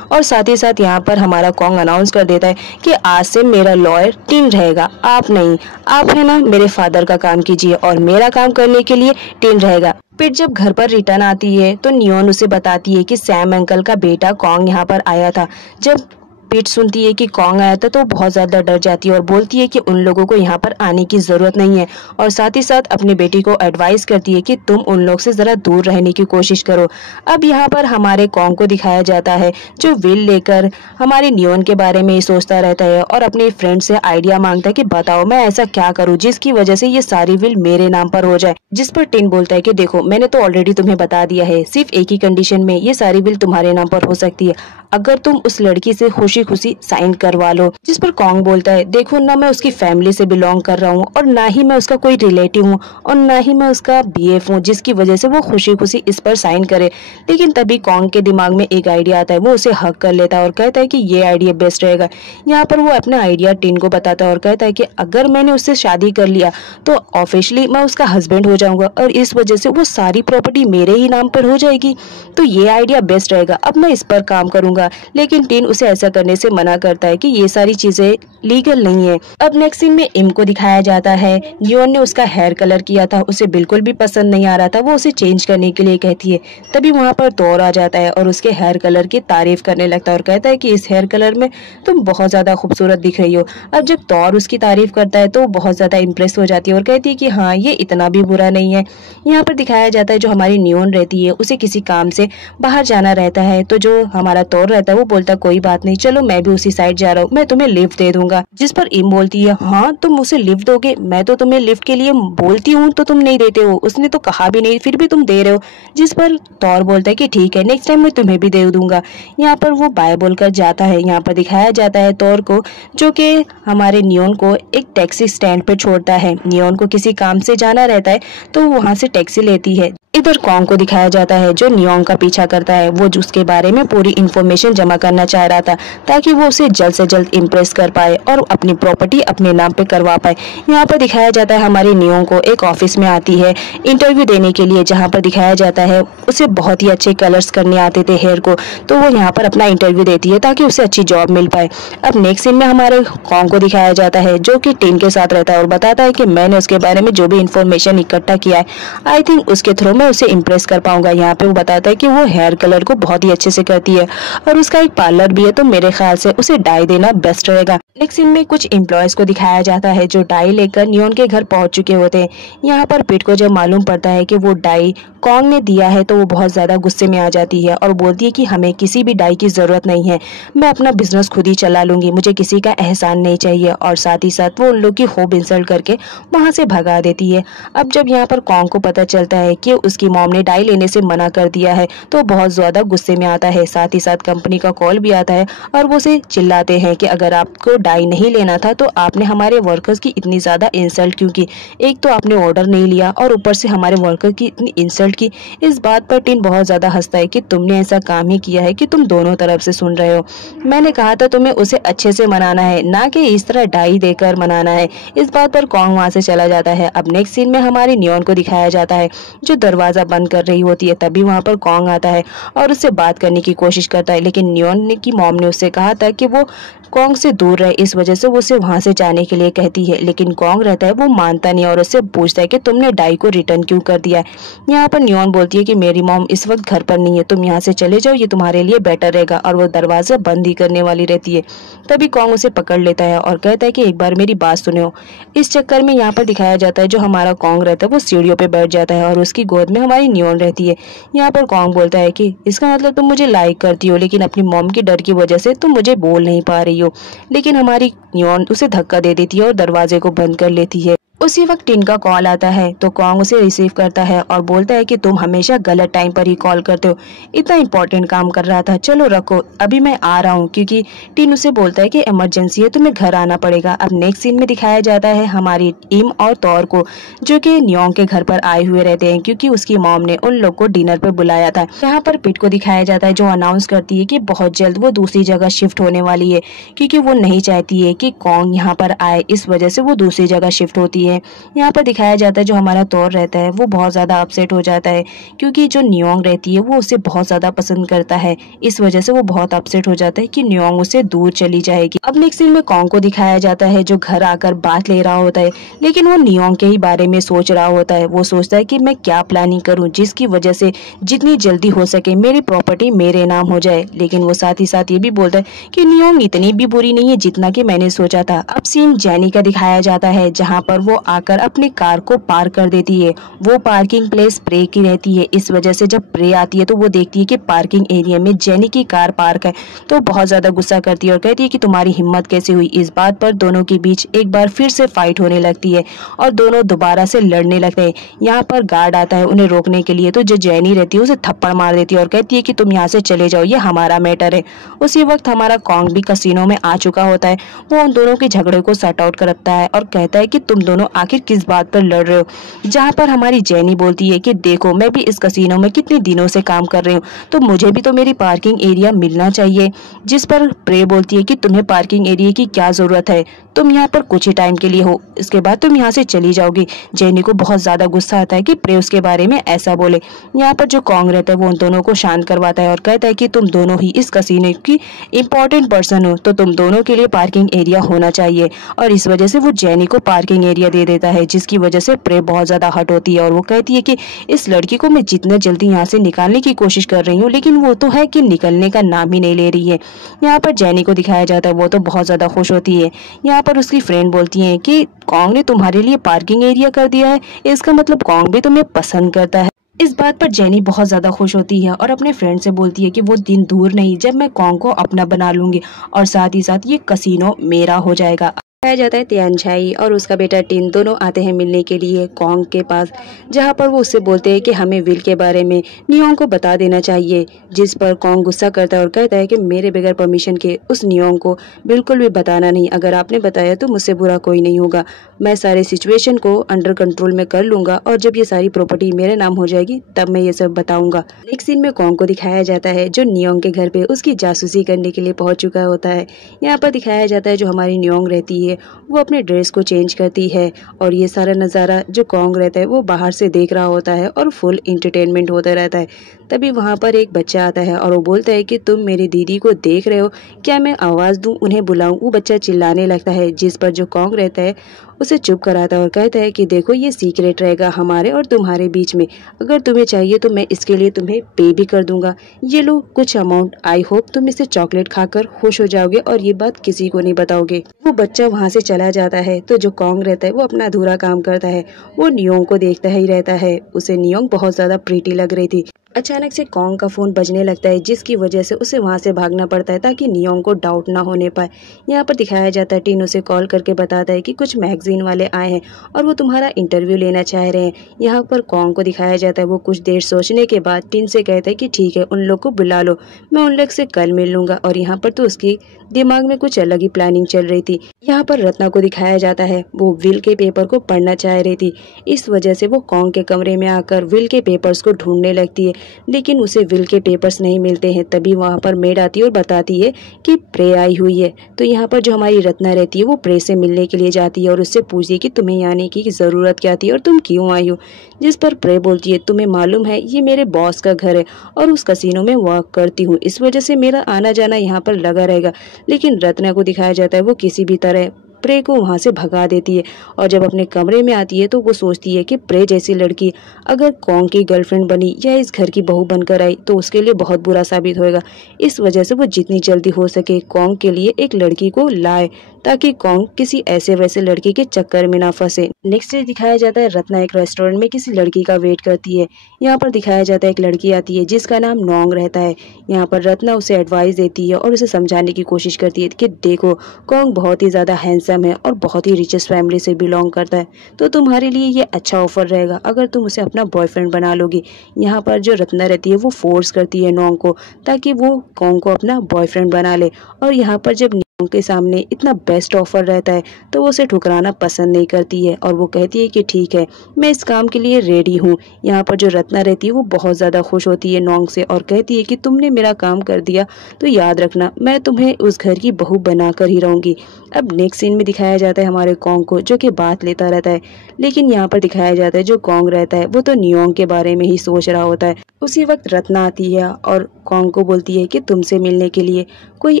और साथ ही साथ यहाँ पर हमारा कॉन्ग अनाउंस कर देता है कि आज से मेरा लॉयर टिन रहेगा, आप नहीं। आप है ना मेरे फादर का काम कीजिए और मेरा काम करने के लिए टिन रहेगा। फिर जब घर पर रिटर्न आती है तो नियोन उसे बताती है कि सैम अंकल का बेटा कॉन्ग यहाँ पर आया था। जब पीट सुनती है कि कॉन्ग आया था तो बहुत ज्यादा डर जाती है और बोलती है कि उन लोगों को यहाँ पर आने की जरूरत नहीं है, और साथ ही साथ अपनी बेटी को एडवाइस करती है कि तुम उन लोग से जरा दूर रहने की कोशिश करो। अब यहाँ पर हमारे कॉन्ग को दिखाया जाता है जो विल लेकर हमारे नियोन के बारे में ही सोचता रहता है और अपने फ्रेंड से आइडिया मांगता है कि बताओ मैं ऐसा क्या करूँ जिसकी वजह से ये सारी विल मेरे नाम पर हो जाए। जिस पर टिन बोलता है कि देखो मैंने तो ऑलरेडी तुम्हें बता दिया है, सिर्फ एक ही कंडीशन में ये सारी विल तुम्हारे नाम पर हो सकती है, अगर तुम उस लड़की से खुशी खुशी साइन करवा लो। जिस पर कॉन्ग बोलता है देखो ना मैं उसकी फैमिली से बिलोंग कर रहा हूँ और ना ही मैं उसका कोई रिलेटिव हूँ और ना ही मैं उसका बीएफ हूँ जिसकी वजह से वो खुशी खुशी इस पर साइन करे। लेकिन तभी कॉन्ग के दिमाग में एक आइडिया आता है, वो उसे हक कर लेता है और कहता है कि ये आइडिया बेस्ट रहेगा। यहाँ पर वो अपना आइडिया टिन को बताता है और कहता है कि अगर मैंने उससे शादी कर लिया तो ऑफिशियली मैं उसका हस्बैंड हो जाऊंगा और इस वजह से वो सारी प्रॉपर्टी मेरे ही नाम पर हो जाएगी, तो ये आइडिया बेस्ट रहेगा, अब मैं इस पर काम करूंगा। लेकिन टिन उसे ऐसा करने से मना करता है कि ये सारी चीजें लीगल नहीं है। अब नेक्स्ट सीन में इम को दिखाया जाता है, नियोन ने उसका हेयर कलर किया था, उसे बिल्कुल भी पसंद नहीं आ रहा था, वो उसे चेंज करने के लिए कहती है। तभी वहाँ पर तौर आ जाता है और उसके हेयर कलर की तारीफ करने लगता है और कहता है कि इस हेयर कलर में तुम बहुत ज्यादा खूबसूरत दिख रही हो। अब जब तौर उसकी तारीफ करता है तो बहुत ज्यादा इम्प्रेस हो जाती है और कहती है कि हाँ ये इतना भी बुरा नहीं है। यहाँ पर दिखाया जाता है जो हमारी नियोन रहती है उसे किसी काम से बाहर जाना रहता है, तो जो हमारा तौर रहता है वो बोलता है कोई बात नहीं, चलो मैं भी उसी साइड जा रहा हूँ, मैं तुम्हें लिफ्ट दे दूंगा। जिस पर इम बोलती है हाँ तुम उसे लिफ्ट दोगे, मैं तो तुम्हें लिफ्ट के लिए बोलती हूँ तो तुम नहीं देते हो, उसने तो कहा भी नहीं फिर भी तुम दे रहे हो। जिस पर तौर बोलता है कि ठीक है नेक्स्ट टाइम मैं तुम्हें भी दे दूंगा। यहाँ पर वो बाय बोलकर जाता है। यहाँ पर दिखाया जाता है तौर को जो कि हमारे नियोन को एक टैक्सी स्टैंड पर छोड़ता है। नियोन को किसी काम से जाना रहता है तो वहाँ से टैक्सी लेती है। इधर कॉन्ग को दिखाया जाता है जो नियोंग का पीछा करता है, वो उसके बारे में पूरी इन्फॉर्मेशन जमा करना चाह रहा था ताकि वो उसे जल्द से जल्द इम्प्रेस कर पाए और अपनी प्रॉपर्टी अपने नाम पे करवा पाए। यहाँ पर दिखाया जाता है हमारी नियोंग को एक ऑफिस में आती है इंटरव्यू देने के लिए, जहाँ पर दिखाया जाता है उसे बहुत ही अच्छे कलर्स करने आते थे हेयर को, तो वो यहाँ पर अपना इंटरव्यू देती है ताकि उसे अच्छी जॉब मिल पाए। अब नेक्स्ट सीन में हमारे कॉन्ग को दिखाया जाता है जो कि टिन के साथ रहता है और बताता है कि मैंने उसके बारे में जो भी इन्फॉर्मेशन इकट्ठा किया है आई थिंक उसके थ्रू मैं उसे इम्प्रेस कर पाऊंगा। यहाँ पे वो बताता है कि वो हेयर कलर को बहुत ही अच्छे से करती है और उसका एक पार्लर भी है, तो मेरे ख्याल से उसे डाई देना बेस्ट रहेगा। नेक्स्ट सीन में कुछ एम्प्लॉयज को दिखाया जाता है जो डाई लेकर नियॉन के घर पहुंच चुके होते हैं। यहाँ पर पिट को जब मालूम पड़ता है कि वो डाई कॉन्ग ने दिया है तो वो बहुत ज्यादा गुस्से में आ जाती है और बोलती है कि हमें किसी भी डाई की जरूरत नहीं है, मैं अपना बिजनेस खुद ही चला लूंगी, मुझे किसी का एहसान नहीं चाहिए। और साथ ही साथ वो उन लोग की होप इंसल्ट करके वहां से भगा देती है। अब जब यहाँ पर कॉन्ग को पता चलता है कि उसकी मॉम ने डाई लेने से मना कर दिया है तो बहुत ज्यादा गुस्से में आता है। साथ ही साथ कंपनी का कॉल भी आता है और वो उसे चिल्लाते हैं कि अगर आपको डाई नहीं लेना था तो आपने हमारे वर्कर्स की इतनी ज्यादा इंसल्ट क्यों की, एक तो आपने ऑर्डर नहीं लिया और ऊपर से हमारे वर्कर की इतनी इंसल्ट की। इस बात पर टिन बहुत ज्यादा हंसता है कि तुमने ऐसा काम ही किया है कि तुम दोनों तरफ से सुन रहे हो, मैंने कहा था तुम्हें उसे अच्छे से मनाना है, ना कि इस तरह डाई देकर मनाना है। इस बात पर कॉन्ग वहां से चला जाता है। अब नेक्स्ट सीन में हमारी नियॉन को दिखाया जाता है जो दरवाजा बंद कर रही होती है। तभी वहां पर कॉन्ग आता है और उससे बात करने की कोशिश करता है, लेकिन नियॉन की मॉम ने उससे कहा था कि वो कॉन्ग से दूर रहे, इस वजह से वो उसे वहां से जाने के लिए कहती है। लेकिन कॉन्ग रहता है वो मानता नहीं और उससे पूछता है कि तुमने डाई को रिटर्न क्यों कर दिया है। यहाँ पर नियॉन बोलती है कि मेरी मॉम इस वक्त घर पर नहीं है, तुम यहाँ से चले जाओ, ये तुम्हारे लिए बेटर रहेगा। और वो दरवाजा बंद ही करने वाली रहती है। तभी कॉन्ग उसे पकड़ लेता है और कहता है कि एक बार मेरी बात सुनो। इस चक्कर में यहाँ पर दिखाया जाता है जो हमारा कॉन्ग रहता है वो सीढ़ियों पे बैठ जाता है और उसकी गोद में हमारी नियॉन रहती है। यहाँ पर कॉन्ग बोलता है कि इसका मतलब तुम मुझे लाइक करती हो लेकिन अपनी मॉम की डर की वजह से तुम मुझे बोल नहीं पा रही हो। लेकिन हमारी नियॉन उसे धक्का दे देती है और दरवाजे को बंद कर लेती है। उसी वक्त टिन का कॉल आता है तो कॉन्ग उसे रिसीव करता है और बोलता है कि तुम हमेशा गलत टाइम पर ही कॉल करते हो, इतना इंपॉर्टेंट काम कर रहा था, चलो रखो अभी मैं आ रहा हूँ। क्योंकि टिन उसे बोलता है कि इमरजेंसी है, तुम्हें घर आना पड़ेगा। अब नेक्स्ट सीन में दिखाया जाता है हमारी इम और तौर को जो कि नियॉन के घर पर आए हुए रहते हैं क्योंकि उसकी मॉम ने उन लोग को डिनर पर बुलाया था। यहाँ पर पिट को दिखाया जाता है जो अनाउंस करती है कि बहुत जल्द वो दूसरी जगह शिफ्ट होने वाली है क्योंकि वो नहीं चाहती है कि कॉन्ग यहाँ पर आए, इस वजह से वो दूसरी जगह शिफ्ट होती है। यहाँ पर दिखाया जाता है जो हमारा तौर रहता है वो बहुत ज्यादा अपसेट हो जाता है क्योंकि जो नियॉन्ग रहती है वो उसे बहुत ज्यादा पसंद करता है। इस वजह से वो बहुत अपसेट हो जाता है कि नियॉन्ग उसे दूर चली जाएगी। अब नेक्स्ट सीन में कॉन्ग को दिखाया जाता है जो घर आकर बात ले रहा होता है, लेकिन वो नियॉन्ग के ही बारे में सोच रहा होता है। वो सोचता है कि मैं क्या प्लानिंग करूँ जिसकी वजह से जितनी जल्दी हो सके मेरी प्रॉपर्टी मेरे नाम हो जाए। लेकिन वो साथ ही साथ ये भी बोलता है कि नियॉन्ग इतनी भी बुरी नहीं है जितना कि मैंने सोचा था। अब सीन जेनी का दिखाया जाता है जहाँ पर वो आकर अपनी कार को पार्क कर देती है। वो पार्किंग प्लेस प्रे की रहती है, इस वजह से जब प्रे आती है तो वो देखती है कि पार्किंग एरिया में जेनी की कार पार्क है तो बहुत ज्यादा गुस्सा करती है और कहती है कि तुम्हारी हिम्मत कैसे हुई। इस बात पर दोनों के बीच एक बार फिर से फाइट होने लगती है और दोनों दोबारा से लड़ने लगते हैं। यहाँ पर गार्ड आता है उन्हें रोकने के लिए तो जो जेनी रहती है उसे थप्पड़ मार देती है और कहती है कि तुम यहाँ से चले जाओ, ये हमारा मैटर है। उसी वक्त हमारा कॉन्ग भी कसिनो में आ चुका होता है। वो उन दोनों के झगड़े को सॉर्ट आउट करता है और कहता है कि तुम दोनों आखिर किस बात पर लड़ रहे हो। जहाँ पर हमारी जेनी बोलती है कि देखो मैं भी इस कसिनो में कितने दिनों से काम कर रही हूँ तो मुझे भी तो मेरी पार्किंग एरिया मिलना चाहिए। जिस पर प्रे बोलती है कि तुम्हें पार्किंग एरिया की क्या जरूरत है, तुम यहाँ पर कुछ ही टाइम के लिए हो, इसके बाद तुम यहाँ से चली जाओगी। जेनी को बहुत ज्यादा गुस्सा आता है कि प्रे उसके बारे में ऐसा बोले। यहाँ पर जो कॉन्ग रहता है वो उन दोनों को शांत करवाता है और कहता है कि तुम दोनों ही इस कसिनो की इम्पोर्टेंट पर्सन हो तो तुम दोनों के लिए पार्किंग एरिया होना चाहिए। और इस वजह से वो जेनी को पार्किंग एरिया दे देता है जिसकी वजह से प्रे बहुत ज्यादा हर्ट होती है और वो कहती है कि इस लड़की को मैं जितना जल्दी यहाँ से निकालने की कोशिश कर रही हूँ लेकिन वो तो है कि निकलने का नाम ही नहीं ले रही है। यहाँ पर जेनी को दिखाया जाता है वो तो बहुत ज्यादा खुश होती है। यहाँ पर उसकी फ्रेंड बोलती है कि कॉन्ग ने तुम्हारे लिए पार्किंग एरिया कर दिया है, इसका मतलब कॉन्ग भी तुम्हें पसंद करता है। इस बात पर जेनी बहुत ज्यादा खुश होती है और अपने फ्रेंड से बोलती है कि वो दिन दूर नहीं जब मैं कॉन्ग को अपना बना लूंगी और साथ ही साथ ये कसिनो मेरा हो जाएगा। दिखाया जाता है तियानछाई और उसका बेटा टिन दोनों आते हैं मिलने के लिए कॉन्ग के पास, जहां पर वो उससे बोलते हैं कि हमें विल के बारे में नियोंग को बता देना चाहिए। जिस पर कॉन्ग गुस्सा करता है और कहता है कि मेरे बगैर परमिशन के उस नियोंग को बिल्कुल भी बताना नहीं, अगर आपने बताया तो मुझसे बुरा कोई नहीं होगा, मैं सारे सिचुएशन को अंडर कंट्रोल में कर लूंगा और जब ये सारी प्रॉपर्टी मेरे नाम हो जाएगी तब मैं ये सब बताऊंगा। नेक्स्ट सीन में कॉन्ग को दिखाया जाता है जो नियोंग के घर पे उसकी जासूसी करने के लिए पहुंच चुका होता है। यहाँ पर दिखाया जाता है जो हमारी नियोंग रहती है वो अपने ड्रेस को चेंज करती है और ये सारा नज़ारा जो कॉन्ग रहता है वो बाहर से देख रहा होता है और फुल इंटरटेनमेंट होता रहता है। तभी वहाँ पर एक बच्चा आता है और वो बोलता है कि तुम मेरी दीदी को देख रहे हो, क्या मैं आवाज़ दूँ, उन्हें बुलाऊँ? वो बच्चा चिल्लाने लगता है, जिस पर जो कॉन्ग रहता है उसे चुप कराता है और कहता है कि देखो ये सीक्रेट रहेगा हमारे और तुम्हारे बीच में, अगर तुम्हें चाहिए तो मैं इसके लिए तुम्हें पे भी कर दूंगा, ये लो कुछ अमाउंट, आई होप तुम इसे चॉकलेट खाकर खुश हो जाओगे और ये बात किसी को नहीं बताओगे। वो बच्चा वहाँ से चला जाता है तो जो कॉन्ग रहता है वो अपना अधूरा काम करता है, वो नियोंग को देखता ही रहता है। उसे नियोंग बहुत ज्यादा प्रीटी लग रही थी। अचानक से कॉन्ग का फोन बजने लगता है, जिसकी वजह से उसे वहां से भागना पड़ता है ताकि नियोंग को डाउट ना होने पाए। यहाँ पर दिखाया जाता है टिन उसे कॉल करके बताता है कि कुछ मैगजीन वाले आए हैं और वो तुम्हारा इंटरव्यू लेना चाह रहे हैं। यहाँ पर कॉन्ग को दिखाया जाता है, वो कुछ देर सोचने के बाद टिन से कहता है कि ठीक है, उन लोग को बुला लो, मैं उन लोग से कल मिल लूंगा। और यहाँ पर तो उसकी दिमाग में कुछ अलग ही प्लानिंग चल रही थी। यहाँ पर रत्ना को दिखाया जाता है, वो विल के पेपर को पढ़ना चाह रही थी, इस वजह से वो कॉन्ग के कमरे में आकर विल के पेपर्स को ढूंढने लगती है, लेकिन उसे विल के पेपर्स नहीं मिलते हैं। तभी वहाँ पर मेड आती है और बताती है कि प्रे आई हुई है। तो यहाँ पर जो हमारी रत्ना रहती है वो प्रे से मिलने के लिए जाती है और उससे पूछती है कि तुम्हें यहाँ आने की ज़रूरत क्या थी और तुम क्यों आई हो। जिस पर प्रे बोलती है, तुम्हें मालूम है ये मेरे बॉस का घर है और उस कसिनो में वर्क करती हूँ, इस वजह से मेरा आना जाना यहाँ पर लगा रहेगा। लेकिन रत्ना को दिखाया जाता है वो किसी भी तरह प्रे को वहाँ से भगा देती है और जब अपने कमरे में आती है तो वो सोचती है कि प्रे जैसी लड़की अगर कॉन्ग की गर्लफ्रेंड बनी या इस घर की बहू बनकर आई तो उसके लिए बहुत बुरा साबित होएगा। इस वजह से वो जितनी जल्दी हो सके कॉन्ग के लिए एक लड़की को लाए ताकि कॉन्ग किसी ऐसे वैसे लड़की के चक्कर में ना फंसे। नेक्स्ट डे दिखाया जाता है रत्ना एक रेस्टोरेंट में किसी लड़की का वेट करती है। यहाँ पर दिखाया जाता है एक लड़की आती है जिसका नाम नोंग रहता है। यहाँ पर रत्ना उसे एडवाइस देती है और उसे समझाने की कोशिश करती है कि देखो कॉन्ग बहुत ही ज्यादा हैंडसम है और बहुत ही रिचेस्ट फैमिली से बिलोंग करता है, तो तुम्हारे लिए ये अच्छा ऑफर रहेगा अगर तुम उसे अपना बॉयफ्रेंड बना लोगी। यहाँ पर जो रत्ना रहती है वो फोर्स करती है नोंग को ताकि वो कॉन्ग को अपना बॉयफ्रेंड बना ले और यहाँ पर जब के सामने इतना बेस्ट ऑफर रहता है तो वो उसे ठुकराना पसंद नहीं करती है और वो कहती है कि ठीक है, मैं इस काम के लिए रेडी हूँ। यहाँ पर जो रत्ना रहती है वो बहुत ज़्यादा खुश होती है नोंग से और कहती है कि तुमने मेरा काम कर दिया तो याद रखना मैं तुम्हें उस घर की बहू बना कर ही रहूँगी। अब नेक्स्ट सीन में दिखाया जाता है हमारे कॉन्ग को जो कि बात लेता रहता है, लेकिन यहाँ पर दिखाया जाता है जो कॉन्ग रहता है वो तो नियोंग के बारे में ही सोच रहा होता है। उसी वक्त रत्ना आती है और कॉन्ग को बोलती है कि तुमसे मिलने के लिए कोई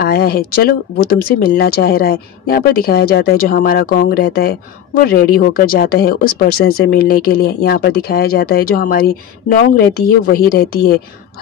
आया है, चलो वो तुमसे मिलना चाह रहा है। यहाँ पर दिखाया जाता है जो हमारा कॉन्ग रहता है वो रेडी होकर जाता है उस पर्सन से मिलने के लिए। यहाँ पर दिखाया जाता है जो हमारी नोंग रहती है वही रहती है।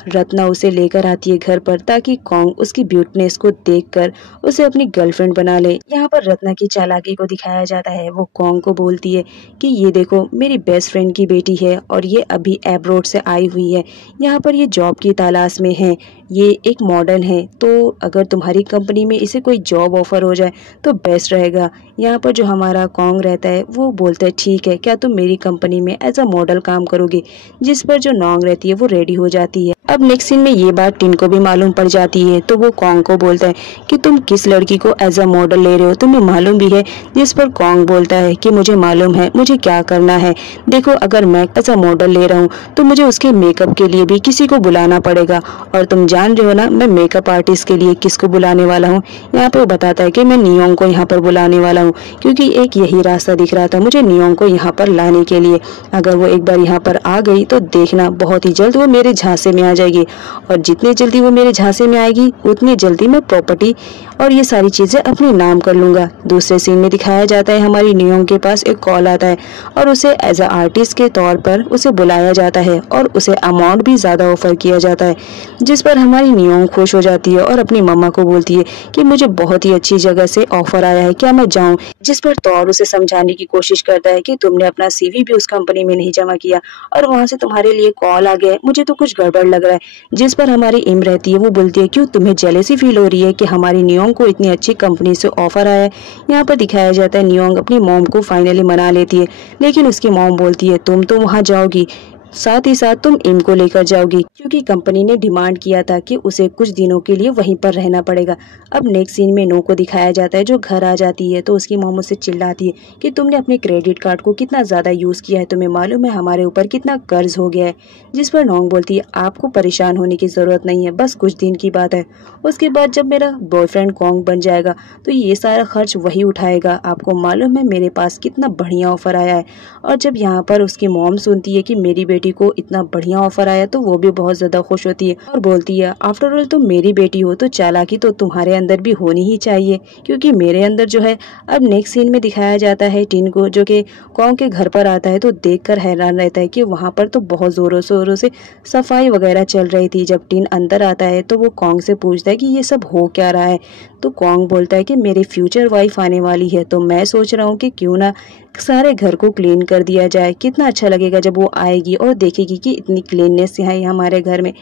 रत्ना उसे लेकर आती है घर पर ताकि कॉन्ग उसकी ब्यूटीनेस को देखकर उसे अपनी गर्लफ्रेंड बना ले। यहाँ पर रत्ना की चालाकी को दिखाया जाता है, वो कॉन्ग को बोलती है कि ये देखो मेरी बेस्ट फ्रेंड की बेटी है और ये अभी एब्रोड से आई हुई है, यहाँ पर ये जॉब की तलाश में है, ये एक मॉडर्न है, तो अगर तुम्हारी कंपनी में इसे कोई जॉब ऑफर हो जाए तो बेस्ट रहेगा। यहाँ पर जो हमारा कॉन्ग रहता है वो बोलता है ठीक है, क्या तुम मेरी कंपनी में एज अ मॉडल काम करोगे। जिस पर जो नोंग रहती है वो रेडी हो जाती है। अब नेक्स्ट सीन में ये बात टिन को भी मालूम पड़ जाती है तो वो कॉन्ग को बोलता है कि तुम किस लड़की को एज अ मॉडल ले रहे हो, तुम्हें मालूम भी है। जिस पर कॉन्ग बोलता है कि मुझे मालूम है, मुझे क्या करना है। देखो अगर मैं एज अ मॉडल ले रहा हूँ तो मुझे उसके मेकअप के लिए भी किसी को बुलाना पड़ेगा और तुम जान रहे हो ना मैं मेकअप आर्टिस्ट के लिए किसको बुलाने वाला हूँ। यहाँ पे वो बताता है कि मैं नियोंग को यहाँ पर बुलाने वाला हूँ क्योंकि एक यही रास्ता दिख रहा था मुझे नियोंग को यहाँ पर लाने के लिए। अगर वो एक बार यहाँ पर आ गई तो देखना बहुत ही जल्द वो मेरे झांसे में आ जाएगी और जितनी जल्दी वो मेरे झांसे में आएगी उतनी जल्दी मैं प्रॉपर्टी और ये सारी चीजें अपने नाम कर लूंगा। दूसरे सीन में दिखाया जाता है हमारी नियोंग के पास एक कॉल आता है और उसे एज अ आर्टिस्ट के तौर पर उसे बुलाया जाता है और उसे अमाउंट भी ज्यादा ऑफर किया जाता है। जिस पर हमारी नियोंग खुश हो जाती है और अपनी मम्मा को बोलती है कि मुझे बहुत ही अच्छी जगह से ऑफर आया है, क्या मैं जाऊं। जिस पर तौर उसे समझाने की कोशिश करता है कि तुमने अपना CV भी उस कंपनी में नहीं जमा किया और वहां से तुम्हारे लिए कॉल आ गया है, मुझे तो कुछ गड़बड़ लग रहा है। जिस पर हमारी इम रहती है वो बोलती है क्यों तुम्हें जेलेसी फील हो रही है कि हमारी नियोंग को इतनी अच्छी कंपनी से ऑफर आया है। यहाँ पर दिखाया जाता है नियोंग अपनी मॉम को फाइनली मना लेती है, लेकिन उसकी मॉम बोलती है तुम तो वहाँ जाओगी साथ ही साथ तुम इम को लेकर जाओगी, क्योंकि कंपनी ने डिमांड किया था कि उसे कुछ दिनों के लिए वहीं पर रहना पड़ेगा। अब नेक्स्ट सीन में नो को दिखाया जाता है, जो घर आ जाती है तो उसकी मॉम उससे चिल्लाती है कि तुमने अपने क्रेडिट कार्ड को कितना ज़्यादा यूज़ किया है, तुम्हें मालूम है हमारे ऊपर कितना कर्ज हो गया है। जिस पर नोंग बोलती है आपको परेशान होने की ज़रूरत नहीं है, बस कुछ दिन की बात है। उसके बाद जब मेरा बॉयफ्रेंड कॉन्ग बन जाएगा तो ये सारा खर्च वही उठाएगा। आपको मालूम है मेरे पास कितना बढ़िया ऑफर आया है। और जब यहाँ पर उसकी मॉम सुनती है कि मेरी बेटी को इतना बढ़िया ऑफर आया तो वो भी बहुत ज़्यादा खुश होती है और बोलती है आफ्टर ऑल तुम मेरी बेटी हो तो चालाकी तो तुम्हारे अंदर भी होनी ही चाहिए, क्योंकि मेरे अंदर जो है। अब नेक्स्ट सीन में दिखाया जाता है टिन को, जो कि कॉन्ग के घर पर आता है तो देखकर हैरान रहता है कि वहाँ पर तो बहुत ज़ोरों शोरों से सफाई वगैरह चल रही थी। जब टिन अंदर आता है तो वो कॉन्ग से पूछता है कि ये सब हो क्या रहा है। तो कॉन्ग बोलता है कि मेरी फ्यूचर वाइफ आने वाली है तो मैं सोच रहा हूँ कि क्यों ना सारे घर को क्लीन कर दिया जाए। कितना अच्छा लगेगा जब वो आएगी और देखेगी कि इतनी क्लीननेस है हमारे घर में।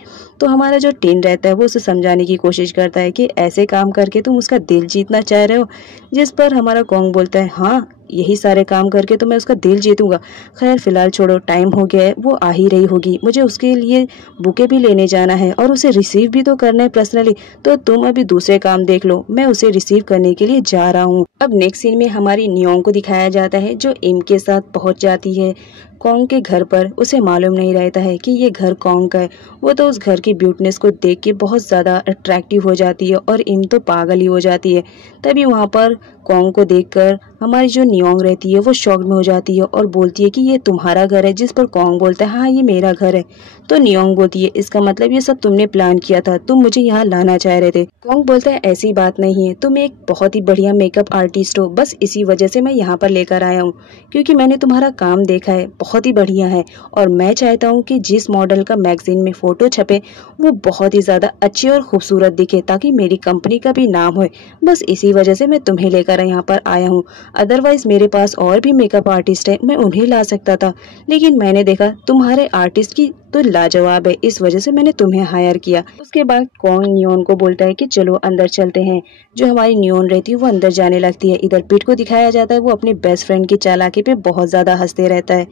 तो हमारा जो टिन रहता है वो उसे समझाने की कोशिश करता है कि ऐसे काम करके तुम उसका दिल जीतना चाह रहे हो। जिस पर हमारा कॉन्ग बोलता है हाँ, यही सारे काम करके तो मैं उसका दिल जीतूंगा। खैर फिलहाल छोड़ो, टाइम हो गया है, वो आ ही रही होगी, मुझे उसके लिए बुके भी लेने जाना है और उसे रिसीव भी तो करना है पर्सनली। तो तुम अभी दूसरे काम देख लो, मैं उसे रिसीव करने के लिए जा रहा हूँ। अब नेक्स्ट सीन में हमारी नियोंग को दिखाया जाता है, जो इम के साथ पहुंच जाती है कॉन्ग के घर पर। उसे मालूम नहीं रहता है कि ये घर कॉन्ग का है। वो तो उस घर की ब्यूटीनेस को देख के बहुत ज़्यादा अट्रैक्टिव हो जाती है और इम तो पागल ही हो जाती है। तभी वहाँ पर कॉन्ग को देखकर हमारी जो नियोंग रहती है वो शॉक में हो जाती है और बोलती है कि ये तुम्हारा घर है। जिस पर कॉन्ग बोलता है हाँ ये मेरा घर है। तो नियोंग बोलती है इसका मतलब ये सब तुमने प्लान किया था, तुम मुझे यहाँ लाना चाह रहे थे। कॉन्ग बोलता है ऐसी बात नहीं है, तुम एक बहुत ही बढ़िया मेकअप आर्टिस्ट हो, बस इसी वजह से मैं यहाँ पर लेकर आया हूँ, क्योंकि मैंने तुम्हारा काम देखा है, बहुत ही बढ़िया है। और मैं चाहता हूँ कि जिस मॉडल का मैगजीन में फोटो छपे वो बहुत ही ज़्यादा अच्छी और खूबसूरत दिखे, ताकि मेरी कंपनी का भी नाम हो। बस इसी वजह से मैं तुम्हें लेकर यहाँ पर आया हूँ। अदरवाइज मेरे पास और भी मेकअप आर्टिस्ट है, मैं उन्हें ला सकता था, लेकिन मैंने देखा तुम्हारे आर्टिस्ट की तो लाजवाब है, इस वजह से मैंने तुम्हें हायर किया। उसके बाद कॉन्ग नियोन को बोलता है कि चलो अंदर चलते हैं। जो हमारी नियोन रहती है वो अंदर जाने लगती है। इधर पीट को दिखाया जाता है, वो अपने बेस्ट फ्रेंड की चालाकी पे बहुत ज्यादा हंसते रहता है।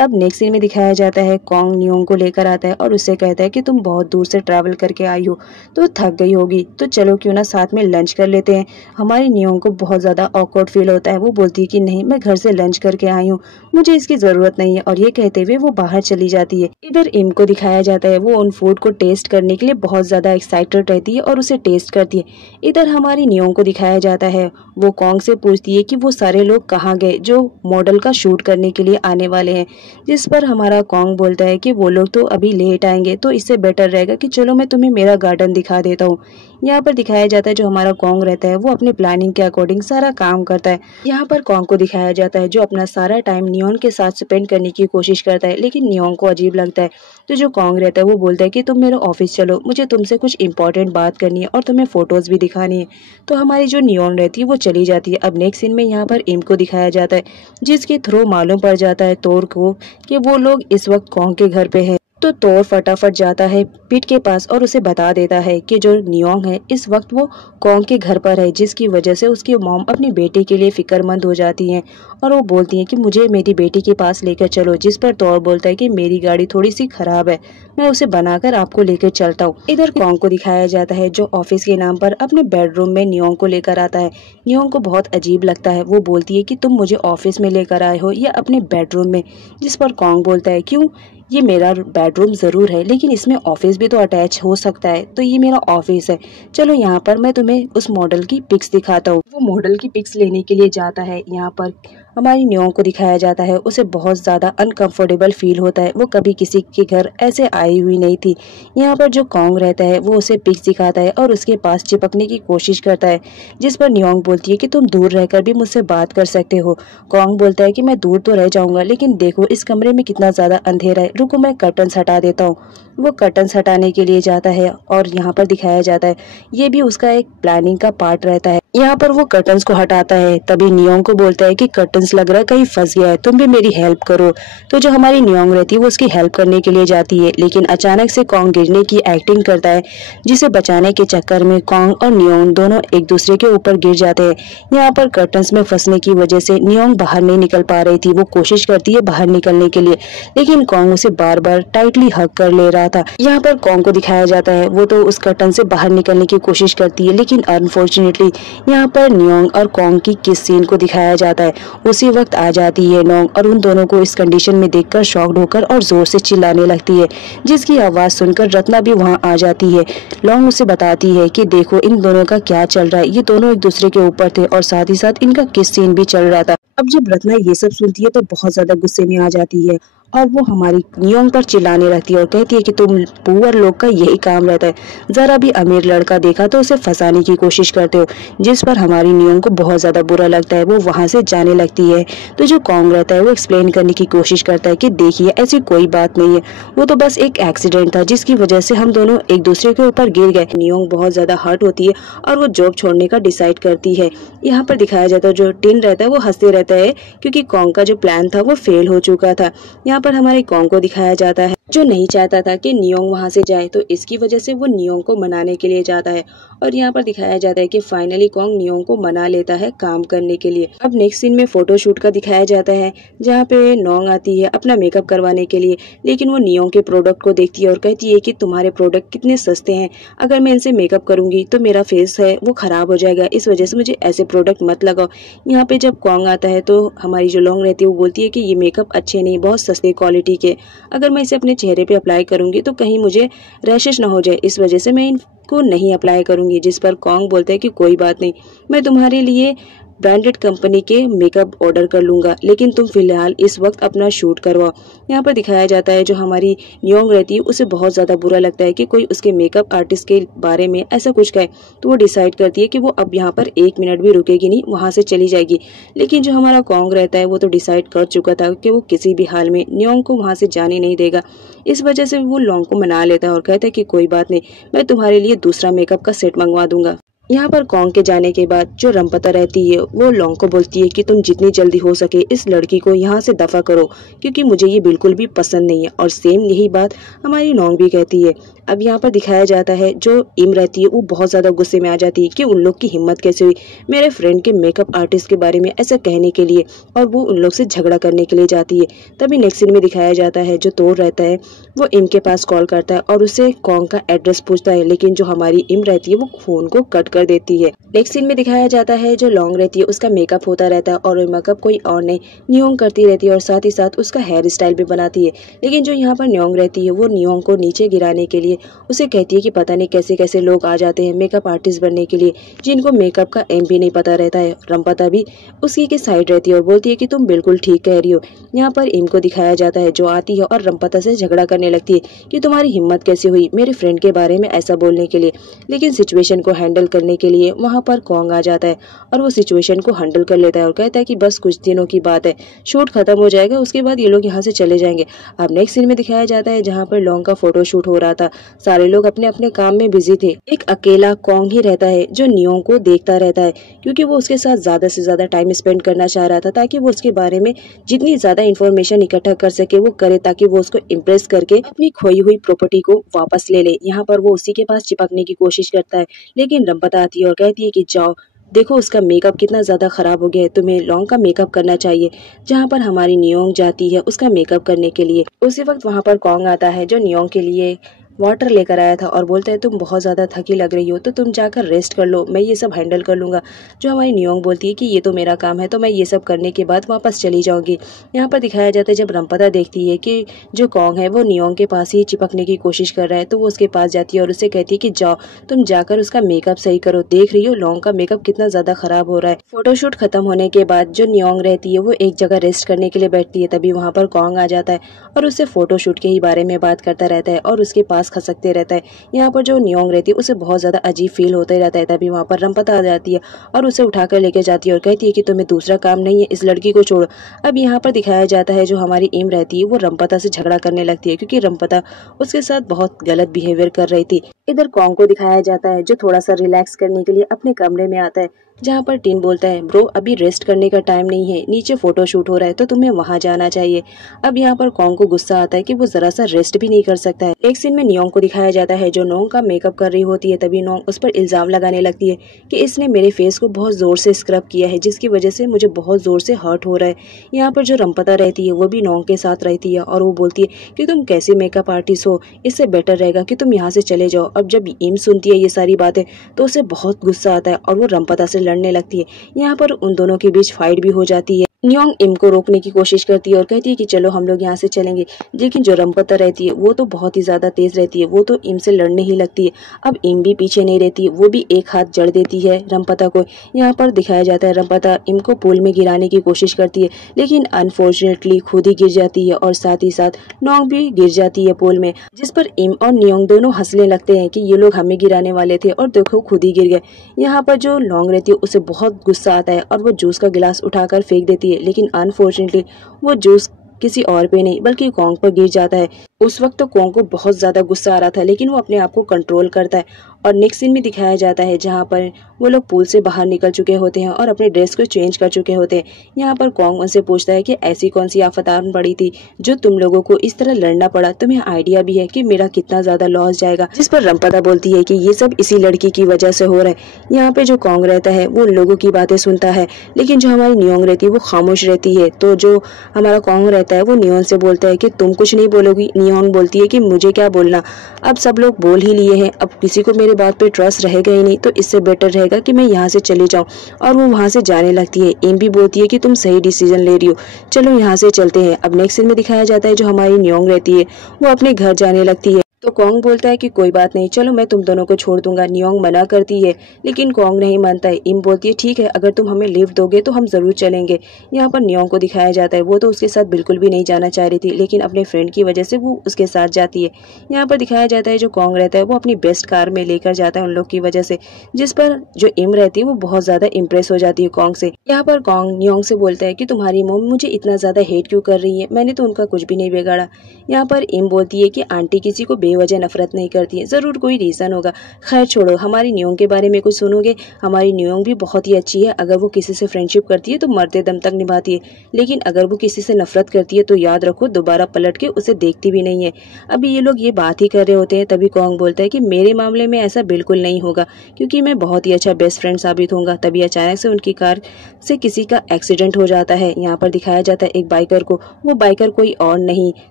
अब नेक्स्ट सीन में दिखाया जाता है कॉन्ग नियोन को लेकर आता है और उससे कहता है कि तुम बहुत दूर से ट्रैवल करके आई हो तो थक गई होगी, तो चलो क्यों ना साथ में लंच कर लेते हैं। हमारी नियोन को बहुत ज़्यादा ऑकवर्ड फील होता है। वो बोलती है कि नहीं, मैं घर से लंच करके आई हूँ, मुझे इसकी ज़रूरत नहीं है। और ये कहते हुए वो बाहर चली जाती है। इधर इम को दिखाया जाता है, वो उन फूड को टेस्ट करने के लिए बहुत ज़्यादा एक्साइटेड रहती है और उसे टेस्ट करती है। इधर हमारी नियोन को दिखाया जाता है, वो कॉन्ग से पूछती है कि वो सारे लोग कहाँ गए जो मॉडल का शूट करने के लिए आने वाले हैं। जिस पर हमारा कॉन्ग बोलता है कि वो लोग तो अभी लेट आएंगे, तो इससे बेटर रहेगा कि चलो मैं तुम्हें मेरा गार्डन दिखा देता हूँ। यहाँ पर दिखाया जाता है जो हमारा कॉन्ग रहता है वो अपने प्लानिंग के अकॉर्डिंग सारा काम करता है। यहाँ पर कॉन्ग को दिखाया जाता है जो अपना सारा टाइम नियोन के साथ स्पेंड करने की कोशिश करता है, लेकिन नियोन को अजीब लगता है। तो जो कॉन्ग रहता है वो बोलता है कि तुम मेरे ऑफिस चलो, मुझे तुमसे कुछ इंपॉर्टेंट बात करनी है और तुम्हें फोटोज भी दिखानी है। तो हमारी जो नियोन रहती है वो चली जाती है। अब नेक्स्ट सीन में यहाँ पर इम को दिखाया जाता है, जिसके थ्रू मालूम पड़ जाता है तोर को कि वो लोग इस वक्त कॉन्ग के घर पे है। तो तोर फटाफट जाता है पीट के पास और उसे बता देता है कि जो नियोंग है इस वक्त वो कॉन्ग के घर पर है, जिसकी वजह से उसकी मॉम अपनी बेटी के लिए फिक्रमंद हो जाती हैं और वो बोलती हैं कि मुझे मेरी बेटी के पास लेकर चलो। जिस पर तोर बोलता है कि मेरी गाड़ी थोड़ी सी खराब है, मैं उसे बनाकर आपको लेकर चलता हूँ। इधर कॉन्ग को दिखाया जाता है जो ऑफिस के नाम पर अपने बेडरूम में नियोंग को लेकर आता है। नियोंग को बहुत अजीब लगता है, वो बोलती है कि तुम मुझे ऑफिस में लेकर आए हो या अपने बेडरूम में। जिस पर कॉन्ग बोलता है क्यों, ये मेरा बेडरूम ज़रूर है लेकिन इसमें ऑफिस भी तो अटैच हो सकता है, तो ये मेरा ऑफिस है। चलो यहाँ पर मैं तुम्हें उस मॉडल की पिक्स दिखाता हूँ। वो मॉडल की पिक्स लेने के लिए जाता है। यहाँ पर हमारी नियोंग को दिखाया जाता है, उसे बहुत ज़्यादा अनकंफर्टेबल फील होता है, वो कभी किसी के घर ऐसे आई हुई नहीं थी। यहाँ पर जो कॉन्ग रहता है वो उसे पिक्स दिखाता है और उसके पास चिपकने की कोशिश करता है। जिस पर नियोंग बोलती है कि तुम दूर रहकर भी मुझसे बात कर सकते हो। कॉन्ग बोलता है कि मैं दूर तो रह जाऊंगा, लेकिन देखो इस कमरे में कितना ज़्यादा अंधेरा है, रुको मैं कर्टन्स हटा देता हूँ। वो कर्टन्स हटाने के लिए जाता है और यहाँ पर दिखाया जाता है ये भी उसका एक प्लानिंग का पार्ट रहता है। यहाँ पर वो कर्टन्स को हटाता है, तभी नियोंग को बोलता है कि कर्टन्स लग रहा है कहीं फंस गया है, तुम भी मेरी हेल्प करो। तो जो हमारी नियोंग रहती है वो उसकी हेल्प करने के लिए जाती है, लेकिन अचानक से कॉन्ग गिरने की एक्टिंग करता है, जिसे बचाने के चक्कर में कॉन्ग और नियोंग दोनों एक दूसरे के ऊपर गिर जाते हैं। यहाँ पर कर्टन्स में फंसने की वजह से नियोंग बाहर नहीं निकल पा रही थी। वो कोशिश करती है बाहर निकलने के लिए, लेकिन कॉन्ग उसे बार बार टाइटली हग कर ले रहा था। यहाँ पर कॉन्ग को दिखाया जाता है वो तो उस कर्टन से बाहर निकलने की कोशिश करती है, लेकिन अनफॉर्चुनेटली यहाँ पर नियोंग और कॉन्ग की किस सीन को दिखाया जाता है। उसी वक्त आ जाती है नोंग और उन दोनों को इस कंडीशन में देखकर शॉक्ड होकर और जोर से चिल्लाने लगती है, जिसकी आवाज सुनकर रत्ना भी वहां आ जाती है। लोंग उसे बताती है कि देखो इन दोनों का क्या चल रहा है, ये दोनों एक दूसरे के ऊपर थे और साथ ही साथ इनका किस सीन भी चल रहा था। अब जब रत्ना ये सब सुनती है तो बहुत ज्यादा गुस्से में आ जाती है और वो हमारी नियोंग पर चिल्लाने लगती है और कहती है कि तुम पुअर लोग का यही काम रहता है, जरा भी अमीर लड़का देखा तो उसे फंसाने की कोशिश करते हो, जिस पर हमारी नियोंग को बहुत ज्यादा बुरा लगता है। वो वहां से जाने लगती है तो जो कॉन्ग रहता है वो एक्सप्लेन करने की कोशिश करता है कि देखिए ऐसी कोई बात नहीं है, वो तो बस एक एक्सीडेंट था जिसकी वजह से हम दोनों एक दूसरे के ऊपर गिर गए। नियोंग बहुत ज्यादा हर्ट होती है और वो जॉब छोड़ने का डिसाइड करती है। यहाँ पर दिखाया जाता है जो टिन रहता है वो हंसते रहता है क्योंकि कॉन्ग का जो प्लान था वो फेल हो चुका था। यहाँ पर हमारे कॉन्ग को दिखाया जाता है जो नहीं चाहता था कि नियोंग वहां से जाए, तो इसकी वजह से वो नियोंग को मनाने के लिए जाता है और यहाँ पर दिखाया जाता है कि फाइनली कॉन्ग नियोंग को मना लेता है काम करने के लिए। अब नेक्स्ट सीन में फोटोशूट का दिखाया जाता है जहाँ पे नोंग आती है अपना मेकअप करवाने के लिए, लेकिन वो नियोंग के प्रोडक्ट को देखती है और कहती है कि तुम्हारे प्रोडक्ट कितने सस्ते हैं, अगर मैं इनसे मेकअप करूंगी तो मेरा फेस है वो खराब हो जाएगा, इस वजह से मुझे ऐसे प्रोडक्ट मत लगाओ। यहाँ पे जब कॉन्ग आता है तो हमारी जो लोंग रहती है वो बोलती है कि ये मेकअप अच्छे नहीं, बहुत सस्ते क्वालिटी के, अगर मैं इसे अपने चेहरे पे अप्लाई करूंगी तो कहीं मुझे रैशेस ना हो जाए, इस वजह से मैं इनको नहीं अप्लाई करूंगी। जिस पर कॉन्ग बोलता है कि कोई बात नहीं, मैं तुम्हारे लिए ब्रांडेड कंपनी के मेकअप ऑर्डर कर लूंगा, लेकिन तुम फिलहाल इस वक्त अपना शूट करवाओ। यहाँ पर दिखाया जाता है जो हमारी नियोंग रहती है उसे बहुत ज्यादा बुरा लगता है कि कोई उसके मेकअप आर्टिस्ट के बारे में ऐसा कुछ कहे, तो वो डिसाइड करती है कि वो अब यहाँ पर 1 मिनट भी रुकेगी नहीं, वहां से चली जाएगी। लेकिन जो हमारा कॉन्ग रहता है वो तो डिसाइड कर चुका था कि वो किसी भी हाल में नियोंग को वहां से जाने नहीं देगा। इस वजह से वो लोंग को मना लेता है और कहता है कि कोई बात नहीं, मैं तुम्हारे लिए दूसरा मेकअप का सेट मंगवा दूंगा। यहाँ पर कॉन्ग के जाने के बाद जो रंपता रहती है वो लोंग को बोलती है कि तुम जितनी जल्दी हो सके इस लड़की को यहाँ से दफा करो, क्योंकि मुझे ये बिल्कुल भी पसंद नहीं है। और सेम यही बात हमारी नोंग भी कहती है। अब यहाँ पर दिखाया जाता है जो इम रहती है वो बहुत ज्यादा गुस्से में आ जाती है कि उन लोग की हिम्मत कैसे हुई मेरे फ्रेंड के मेकअप आर्टिस्ट के बारे में ऐसा कहने के लिए, और वो उन लोग से झगड़ा करने के लिए जाती है। तभी नेक्स्ट सीन में दिखाया जाता है जो तोड़ रहता है वो इम के पास कॉल करता है और उससे कॉन्ग का एड्रेस पूछता है, लेकिन जो हमारी इम रहती है वो फोन को कट कर देती है। नेक्स्ट सीन में दिखाया जाता है जो लॉन्ग रहती है उसका मेकअप होता रहता है और मेकअप कोई और नहीं नियोंग करती रहती है और साथ ही साथ उसका हेयर स्टाइल भी बनाती है। लेकिन जो यहाँ पर नियोंग रहती है वो नियोंग को नीचे गिराने के लिए उसे कहती है कि पता नहीं कैसे कैसे लोग आ जाते हैं मेकअप आर्टिस्ट बनने के लिए जिनको मेकअप का एम भी नहीं पता रहता है। रंपता भी उसकी के साइड रहती है और बोलती है कि तुम बिल्कुल ठीक कह रही हो। यहाँ पर इम को दिखाया जाता है जो आती है और रंपता से झगड़ा करने लगती है कि तुम्हारी हिम्मत कैसे हुई मेरे फ्रेंड के बारे में ऐसा बोलने के लिए। लेकिन सिचुएशन को हैंडल करने के लिए वहाँ पर कॉन्ग आ जाता है और वो सिचुएशन को हैंडल कर लेता है और कहता है कि बस कुछ दिनों की बात है, शूट खत्म हो जाएगा, उसके बाद ये लोग यहाँ से चले जाएंगे। अब नेक्स्ट सीन में दिखाया जाता है जहाँ पर लॉन्ग का फोटो शूट हो रहा था, सारे लोग अपने अपने काम में बिजी थे, एक अकेला कॉन्ग ही रहता है जो नियोंग को देखता रहता है क्योंकि वो उसके साथ ज्यादा से ज्यादा टाइम स्पेंड करना चाह रहा था ताकि वो उसके बारे में जितनी ज्यादा इन्फॉर्मेशन इकट्ठा कर सके वो करे ताकि वो उसको इम्प्रेस करके अपनी खोई हुई प्रॉपर्टी को वापस ले ले। यहाँ पर वो उसी के पास चिपकने की कोशिश करता है, लेकिन रंपता आती है और कहती है कि जाओ देखो उसका मेकअप कितना ज्यादा खराब हो गया है, तुम्हें लॉन्ग का मेकअप करना चाहिए। जहाँ पर हमारी नियोंग जाती है उसका मेकअप करने के लिए, उसी वक्त वहाँ पर कॉन्ग आता है जो नियोंग के लिए वाटर लेकर आया था और बोलता है तुम बहुत ज्यादा थकी लग रही हो तो तुम जाकर रेस्ट कर लो, मैं ये सब हैंडल कर लूंगा। जो हमारी नियोंग बोलती है कि ये तो मेरा काम है, तो मैं ये सब करने के बाद वापस चली जाऊंगी। यहाँ पर दिखाया जाता है जब रंपता देखती है कि जो कॉन्ग है वो नियोंग के पास ही चिपकने की कोशिश कर रहा है तो वो उसके पास जाती है और उससे कहती है कि जाओ तुम जाकर उसका मेकअप सही करो, देख रही हो लॉन्ग का मेकअप कितना ज्यादा खराब हो रहा है। फोटोशूट खत्म होने के बाद जो नियोंग रहती है वो एक जगह रेस्ट करने के लिए बैठती है, तभी वहाँ पर कॉन्ग आ जाता है और उससे फोटोशूट के ही बारे में बात करता रहता है और उसके पास घास खसकते रहता है। यहाँ पर जो नियोंग रहती है उसे बहुत ज़्यादा अजीब फील होता रहता है। तभी वहाँ पर रंपता आ जाती है और उसे उठाकर लेके जाती है और कहती है कि तुम्हें दूसरा काम नहीं है, इस लड़की को छोड़ो। अब यहाँ पर दिखाया जाता है जो हमारी इम रहती है वो रंपता से झगड़ा करने लगती है क्योंकि रंपता उसके साथ बहुत गलत बिहेवियर कर रही थी। इधर कॉन्ग को दिखाया जाता है जो थोड़ा सा रिलैक्स करने के लिए अपने कमरे में आता है, जहाँ पर टिन बोलता है ब्रो अभी रेस्ट करने का टाइम नहीं है, नीचे फोटो शूट हो रहा है तो तुम्हें वहां जाना चाहिए। अब यहाँ पर कॉन्ग को गुस्सा आता है कि वो जरा सा रेस्ट भी नहीं कर सकता है। एक सीन में नियोंग को दिखाया जाता है जो नोंग का मेकअप कर रही होती है। तभी नोंग उस पर इल्जाम लगाने लगती है कि इसने मेरे फेस को बहुत जोर से स्क्रब किया है जिसकी वजह से मुझे बहुत जोर से हर्ट हो रहा है। यहाँ पर जो रंपता रहती है वो भी नोंग के साथ रहती है और वो बोलती है कि तुम कैसे मेकअप आर्टिस्ट हो, इससे बेटर रहेगा कि तुम यहाँ से चले जाओ। अब जब इम सुनती है ये सारी बातें तो उसे बहुत गुस्सा आता है और वो रंपता से लड़ने लगती है। यहाँ पर उन दोनों के बीच फाइट भी हो जाती है। नियोंग इम को रोकने की कोशिश करती है और कहती है कि चलो हम लोग यहाँ से चलेंगे, लेकिन जो रंपता रहती है वो तो बहुत ही ज्यादा तेज रहती है, वो तो इम से लड़ने ही लगती है। अब इम भी पीछे नहीं रहती है, वो भी एक हाथ जड़ देती है रंपता को। यहाँ पर दिखाया जाता है रंपता इम को पूल में गिराने की कोशिश करती है लेकिन अनफॉर्चुनेटली खुद ही गिर जाती है और साथ ही साथ नोंग भी गिर जाती है पूल में, जिस पर इम और नियोंग दोनों हंसने लगते हैं कि ये लोग हमें गिराने वाले थे और देखो खुद ही गिर गए। यहाँ पर जो नोंग रहती है उसे बहुत गुस्सा आता है और वो जूस का गिलास उठाकर फेंक देती है, लेकिन अनफॉर्चुनेटली वो जूस किसी और पे नहीं बल्कि कॉन्ग पर गिर जाता है। उस वक्त तो कॉन्ग को बहुत ज्यादा गुस्सा आ रहा था लेकिन वो अपने आप को कंट्रोल करता है। और नेक्स्ट सीन में दिखाया जाता है जहाँ पर वो लोग पूल से बाहर निकल चुके होते हैं और अपने ड्रेस को चेंज कर चुके होते हैं। यहाँ पर कॉन्ग उनसे पूछता है कि ऐसी कौन सी आफत आन पड़ी थी जो तुम लोगों को इस तरह लड़ना पड़ा, तुम्हें आइडिया भी है कि मेरा कितना ज्यादा लॉस जाएगा। जिस पर रंपता बोलती है कि ये सब इसी लड़की की वजह से हो रहा है। यहाँ पे जो कॉन्ग रहता है वो उन लोगों की बातें सुनता है लेकिन जो हमारी नियोंग रहती है वो खामोश रहती है। तो जो हमारा कॉन्ग रहता है वो नियोंग से बोलता है कि तुम कुछ नहीं बोलोगी। नियोंग बोलती है कि मुझे क्या बोलना, अब सब लोग बोल ही लिए हैं, अब किसी को मेरे बात पे ट्रस्ट रहेगा ही नहीं, तो इससे बेटर रहेगा कि मैं यहाँ से चली जाऊँ। और वो वहाँ से जाने लगती है। एम भी बोलती है कि तुम सही डिसीजन ले रही हो, चलो यहाँ से चलते हैं। अब नेक्स्ट सीन में दिखाया जाता है जो हमारी नियोंग रहती है वो अपने घर जाने लगती है। तो कॉन्ग बोलता है कि कोई बात नहीं, चलो मैं तुम दोनों को छोड़ दूंगा। नियोंग मना करती है लेकिन कॉन्ग नहीं मानता है। इम बोलती है ठीक है, अगर तुम हमें लिफ्ट दोगे तो हम जरूर चलेंगे। यहाँ पर नियोंग को दिखाया जाता है वो तो उसके साथ बिल्कुल भी नहीं जाना चाह रही थी लेकिन अपने फ्रेंड की वजह से वो उसके साथ जाती है। यहाँ पर दिखाया जाता है जो कॉन्ग रहता है वो अपनी बेस्ट कार में लेकर जाता है उन लोग की वजह से, जिस पर जो इम रहती है वो बहुत ज्यादा इम्प्रेस हो जाती है कॉन्ग से। यहाँ पर कॉन्ग नियोंग से बोलता है कि तुम्हारी मॉम मुझे इतना ज्यादा हेट क्यों कर रही है, मैंने तो उनका कुछ भी नहीं बिगाड़ा। यहाँ पर इम बोलती है कि आंटी किसी को बेवजह नफरत नहीं करती है, जरूर कोई रीजन होगा। खैर छोड़ो, हमारी नियोंग के बारे में कुछ सुनोगे। हमारी नियोंग भी बहुत ही अच्छी है, अगर वो किसी से फ्रेंडशिप करती है तो मरते दम तक निभाती है, लेकिन अगर वो किसी से नफरत करती है तो याद रखो दोबारा पलट के उसे देखती भी नहीं है। अभी ये लोग ये बात ही कर रहे होते हैं तभी कॉन्ग बोलता है कि मेरे मामले में ऐसा बिल्कुल नहीं होगा क्योंकि मैं बहुत ही अच्छा बेस्ट फ्रेंड साबित होऊंगा। तभी अचानक से उनकी कार से किसी का एक्सीडेंट हो जाता है। यहाँ पर दिखाया जाता है एक बाइकर को, वो बाइकर कोई और नहीं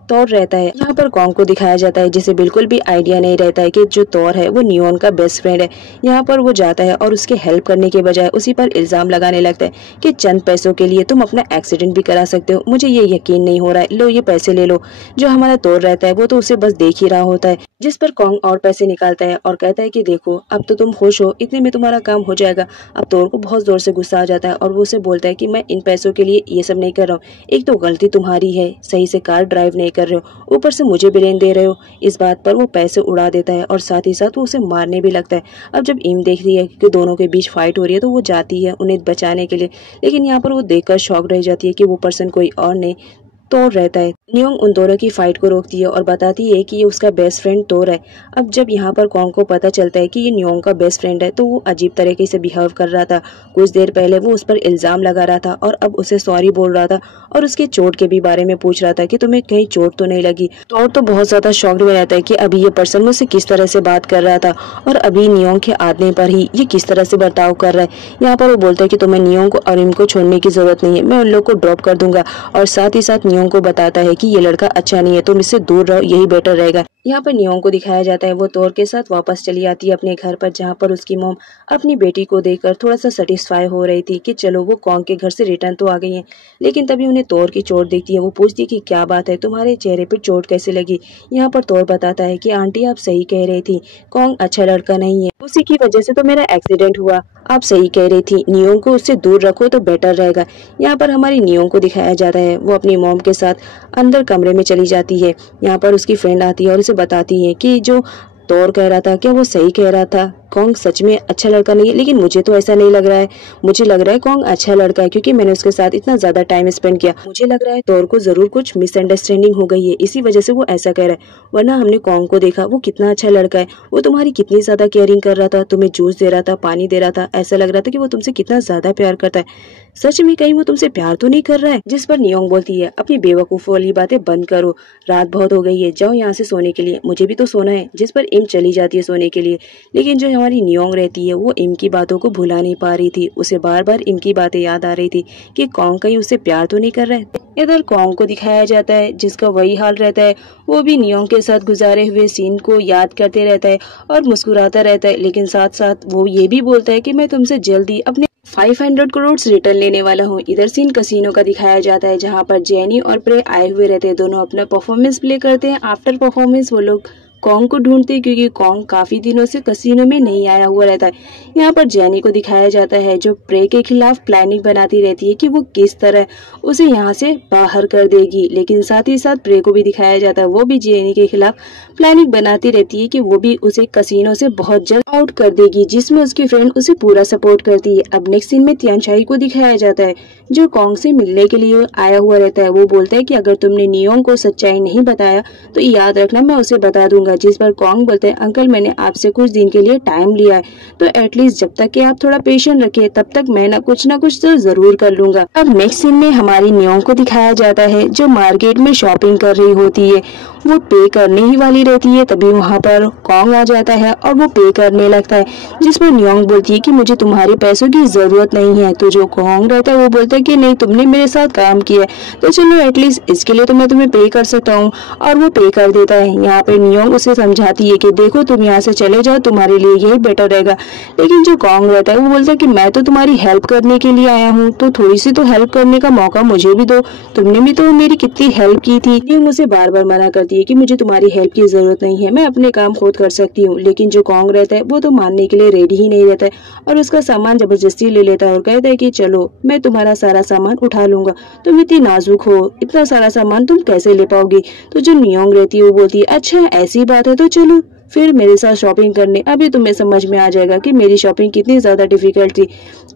तौर रहता है। यहाँ पर कॉन्ग को दिखाया जाता है जिसे बिल्कुल भी आइडिया नहीं रहता है कि जो तौर है वो नियोंग का बेस्ट फ्रेंड है। यहाँ पर वो जाता है और उसके हेल्प करने के बजाय उसी पर इल्जाम लगाने लगता है कि चंद पैसों के लिए तुम अपना एक्सीडेंट भी करा सकते हो, मुझे ये यकीन नहीं हो रहा है, लो ये पैसे ले लो। जो हमारा तौर रहता है वो तो उसे बस देख ही रहा होता है, जिस पर कॉन्ग और पैसे निकालता है और कहता है कि देखो अब तो तुम खुश हो, इतने में तुम्हारा काम हो जाएगा। अब तौर को बहुत जोर से गुस्सा आ जाता है और वो उसे बोलता है कि मैं इन पैसों के लिए ये सब नहीं कर रहा हूँ, एक तो गलती तुम्हारी है, सही से कार ड्राइव नहीं कर रहे हो, ऊपर से मुझे भी रेन दे रहे हो। इस बात पर वो पैसे उड़ा देता है और साथ ही साथ वो उसे मारने भी लगता है। अब जब इम देखती है कि दोनों के बीच फाइट हो रही है तो वो जाती है उन्हें बचाने के लिए, लेकिन यहाँ पर वो देखकर शॉक रह जाती है कि वो पर्सन कोई और नहीं तोर रहता है। नियोंग उन दोनों की फाइट को रोकती है और बताती है कि ये उसका बेस्ट फ्रेंड तोर है। अब जब यहाँ पर कॉन्ग को पता चलता है कि ये नियोंग का बेस्ट फ्रेंड है तो वो अजीब तरीके से बिहेव कर रहा था। कुछ देर पहले वो उस पर इल्जाम लगा रहा था और अब उसे सॉरी बोल रहा था और उसके चोट के भी बारे में पूछ रहा था कि तुम्हें कहीं चोट तो नहीं लगी। तोर तो बहुत ज्यादा शॉक्ड में रहता है कि अभी ये पर्सन मुझसे किस तरह से बात कर रहा था और अभी नियोंग के आने पर ही ये किस तरह से बर्ताव कर रहा है। यहाँ पर वो बोलता है कि तुम्हें नियोंग को और इम को छोड़ने की जरूरत नहीं है, मैं उन लोग को ड्रॉप कर दूंगा। और साथ ही साथ नियोंग को बताता है कि ये लड़का अच्छा नहीं है, तुम इससे दूर रहो, यही बेटर रहेगा। यहाँ पर नियोंग को दिखाया जाता है वो तोर के साथ वापस चली आती है अपने घर पर, जहाँ पर उसकी मॉम अपनी बेटी को देखकर थोड़ा सा सेटिस्फाई हो रही थी कि चलो वो कॉन्ग के घर से रिटर्न तो आ गई है। लेकिन तभी उन्हें तोर की चोट दिखती है। वो पूछती है कि क्या बात है, तुम्हारे चेहरे पर चोट कैसे लगी। यहाँ पर तोर बताता है कि आंटी आप सही कह रही थी, कॉन्ग अच्छा लड़का नहीं है, उसी की वजह से तो मेरा एक्सीडेंट हुआ। आप सही कह रही थी, नियोंग को उससे दूर रखो तो बेटर रहेगा। यहाँ पर हमारी नियोंग को दिखाया जाता है वो अपनी मॉम के साथ अंदर कमरे में चली जाती है। यहाँ पर उसकी फ्रेंड आती है और उसे बताती हैं कि जो तौर कह रहा था क्या वो सही कह रहा था, कॉन्ग सच में अच्छा लड़का नहीं है। लेकिन मुझे तो ऐसा नहीं लग रहा है, मुझे लग रहा है कॉन्ग अच्छा लड़का है क्योंकि मैंने उसके साथ इतना ज्यादा टाइम स्पेंड किया। मुझे लग रहा है तौर को जरूर कुछ मिसअंडरस्टैंडिंग हो गई है, इसी वजह से वो ऐसा कह रहा है। वरना हमने कॉन्ग को देखा, वो कितना अच्छा लड़का है, वो तुम्हारी कितनी ज्यादा केयरिंग कर रहा था, तुम्हें जूस दे रहा था, पानी दे रहा था, ऐसा लग रहा था कि वो तुमसे कितना ज्यादा प्यार करता है। सच में कहीं वो तुमसे प्यार तो नहीं कर रहा है? जिस पर नियोंग बोलती है अपनी बेवकूफ वाली बातें बंद करो, रात बहुत हो गई है, जाओ यहाँ से सोने के लिए, मुझे भी तो सोना है। जिस पर इम चली जाती है सोने के लिए। लेकिन जो हमारी नियोंग रहती है वो इम की बातों को भुला नहीं पा रही थी, उसे बार बार इम की बातें याद आ रही थी कि कॉन्ग कहीं उससे प्यार तो नहीं कर रहा है। इधर कॉन्ग को दिखाया जाता है जिसका वही हाल रहता है, वो भी नियोंग के साथ गुजारे हुए सीन को याद करते रहता है और मुस्कुराता रहता है। लेकिन साथ साथ वो ये भी बोलता है कि मैं तुमसे जल्दी अपने 500 करोड़ रिटर्न लेने वाला हूँ। इधर सीन कसिनो का दिखाया जाता है जहाँ पर जेनी और प्रे आए हुए रहते हैं, दोनों अपना परफॉर्मेंस प्ले करते हैं। आफ्टर परफॉर्मेंस वो लोग कॉन्ग को ढूंढते हैं क्योंकि कॉन्ग काफी दिनों से कसिनो में नहीं आया हुआ रहता है। यहाँ पर जेनी को दिखाया जाता है जो प्रे के खिलाफ प्लानिंग बनाती रहती है कि वो किस तरह उसे यहाँ से बाहर कर देगी। लेकिन साथ ही साथ प्रे को भी दिखाया जाता है, वो भी जेनी के खिलाफ प्लानिंग बनाती रहती है कि वो भी उसे कसिनो से बहुत जल्द आउट कर देगी, जिसमें उसकी फ्रेंड उसे पूरा सपोर्ट करती है। अब नेक्स्ट सीन में तियानशाई को दिखाया जाता है जो कॉन्ग से मिलने के लिए आया हुआ रहता है। वो बोलता है कि अगर तुमने नियोंग को सच्चाई नहीं बताया तो याद रखना मैं उसे बता दूंगा। जिस पर कॉन्ग बोलते हैं अंकल मैंने आपसे कुछ दिन के लिए टाइम लिया है, तो एटलीस्ट जब तक कि आप थोड़ा पेशेंट रखे तब तक मैं ना कुछ तो जरूर कर लूंगा। अब नेक्स्ट सीन में हमारी नियोंग को दिखाया जाता है जो मार्केट में शॉपिंग कर रही होती है। वो पे करने ही वाली रहती है, तभी वहाँ पर कॉन्ग आ जाता है और वो पे करने लगता है। जिस पर नियोंग बोलती है कि मुझे तुम्हारे पैसों की जरूरत नहीं है। तो जो कॉन्ग रहता है वो बोलता है कि नहीं तुमने मेरे साथ काम किया है तो चलो एटलीस्ट इसके लिए तो मैं तुम्हें पे कर सकता हूँ, और वो पे कर देता है। यहाँ पे नियोंग उसे समझाती है कि देखो तुम यहाँ से चले जाओ, तुम्हारे लिए यही बेटर रहेगा। लेकिन जो कॉन्ग रहता है वो बोलता है कि मैं तो तुम्हारी हेल्प करने के लिए आया हूँ, तो थोड़ी सी तो हेल्प करने का मौका मुझे भी दो, तुमने भी तो मेरी कितनी हेल्प की थी। नियोंग उसे बार बार मना करती है कि मुझे तुम्हारी हेल्प की जरूरत नहीं है, मैं अपने काम खुद कर सकती हूँ। लेकिन जो कॉन्ग रहता है वो तो मानने के लिए रेडी ही नहीं रहता है और उसका सामान जबरदस्ती ले लेता है और कहता है कि चलो मैं तुम्हारा सारा सामान उठा लूंगा, तुम इतनी नाजुक हो, इतना सारा सामान तुम कैसे ले पाओगी। तो जो नियोंग रहती है वो बोलती है अच्छा ऐसी बात है तो चलो फिर मेरे साथ शॉपिंग करने, अभी तुम्हें समझ में आ जाएगा कि मेरी शॉपिंग कितनी ज्यादा डिफिकल्ट थी।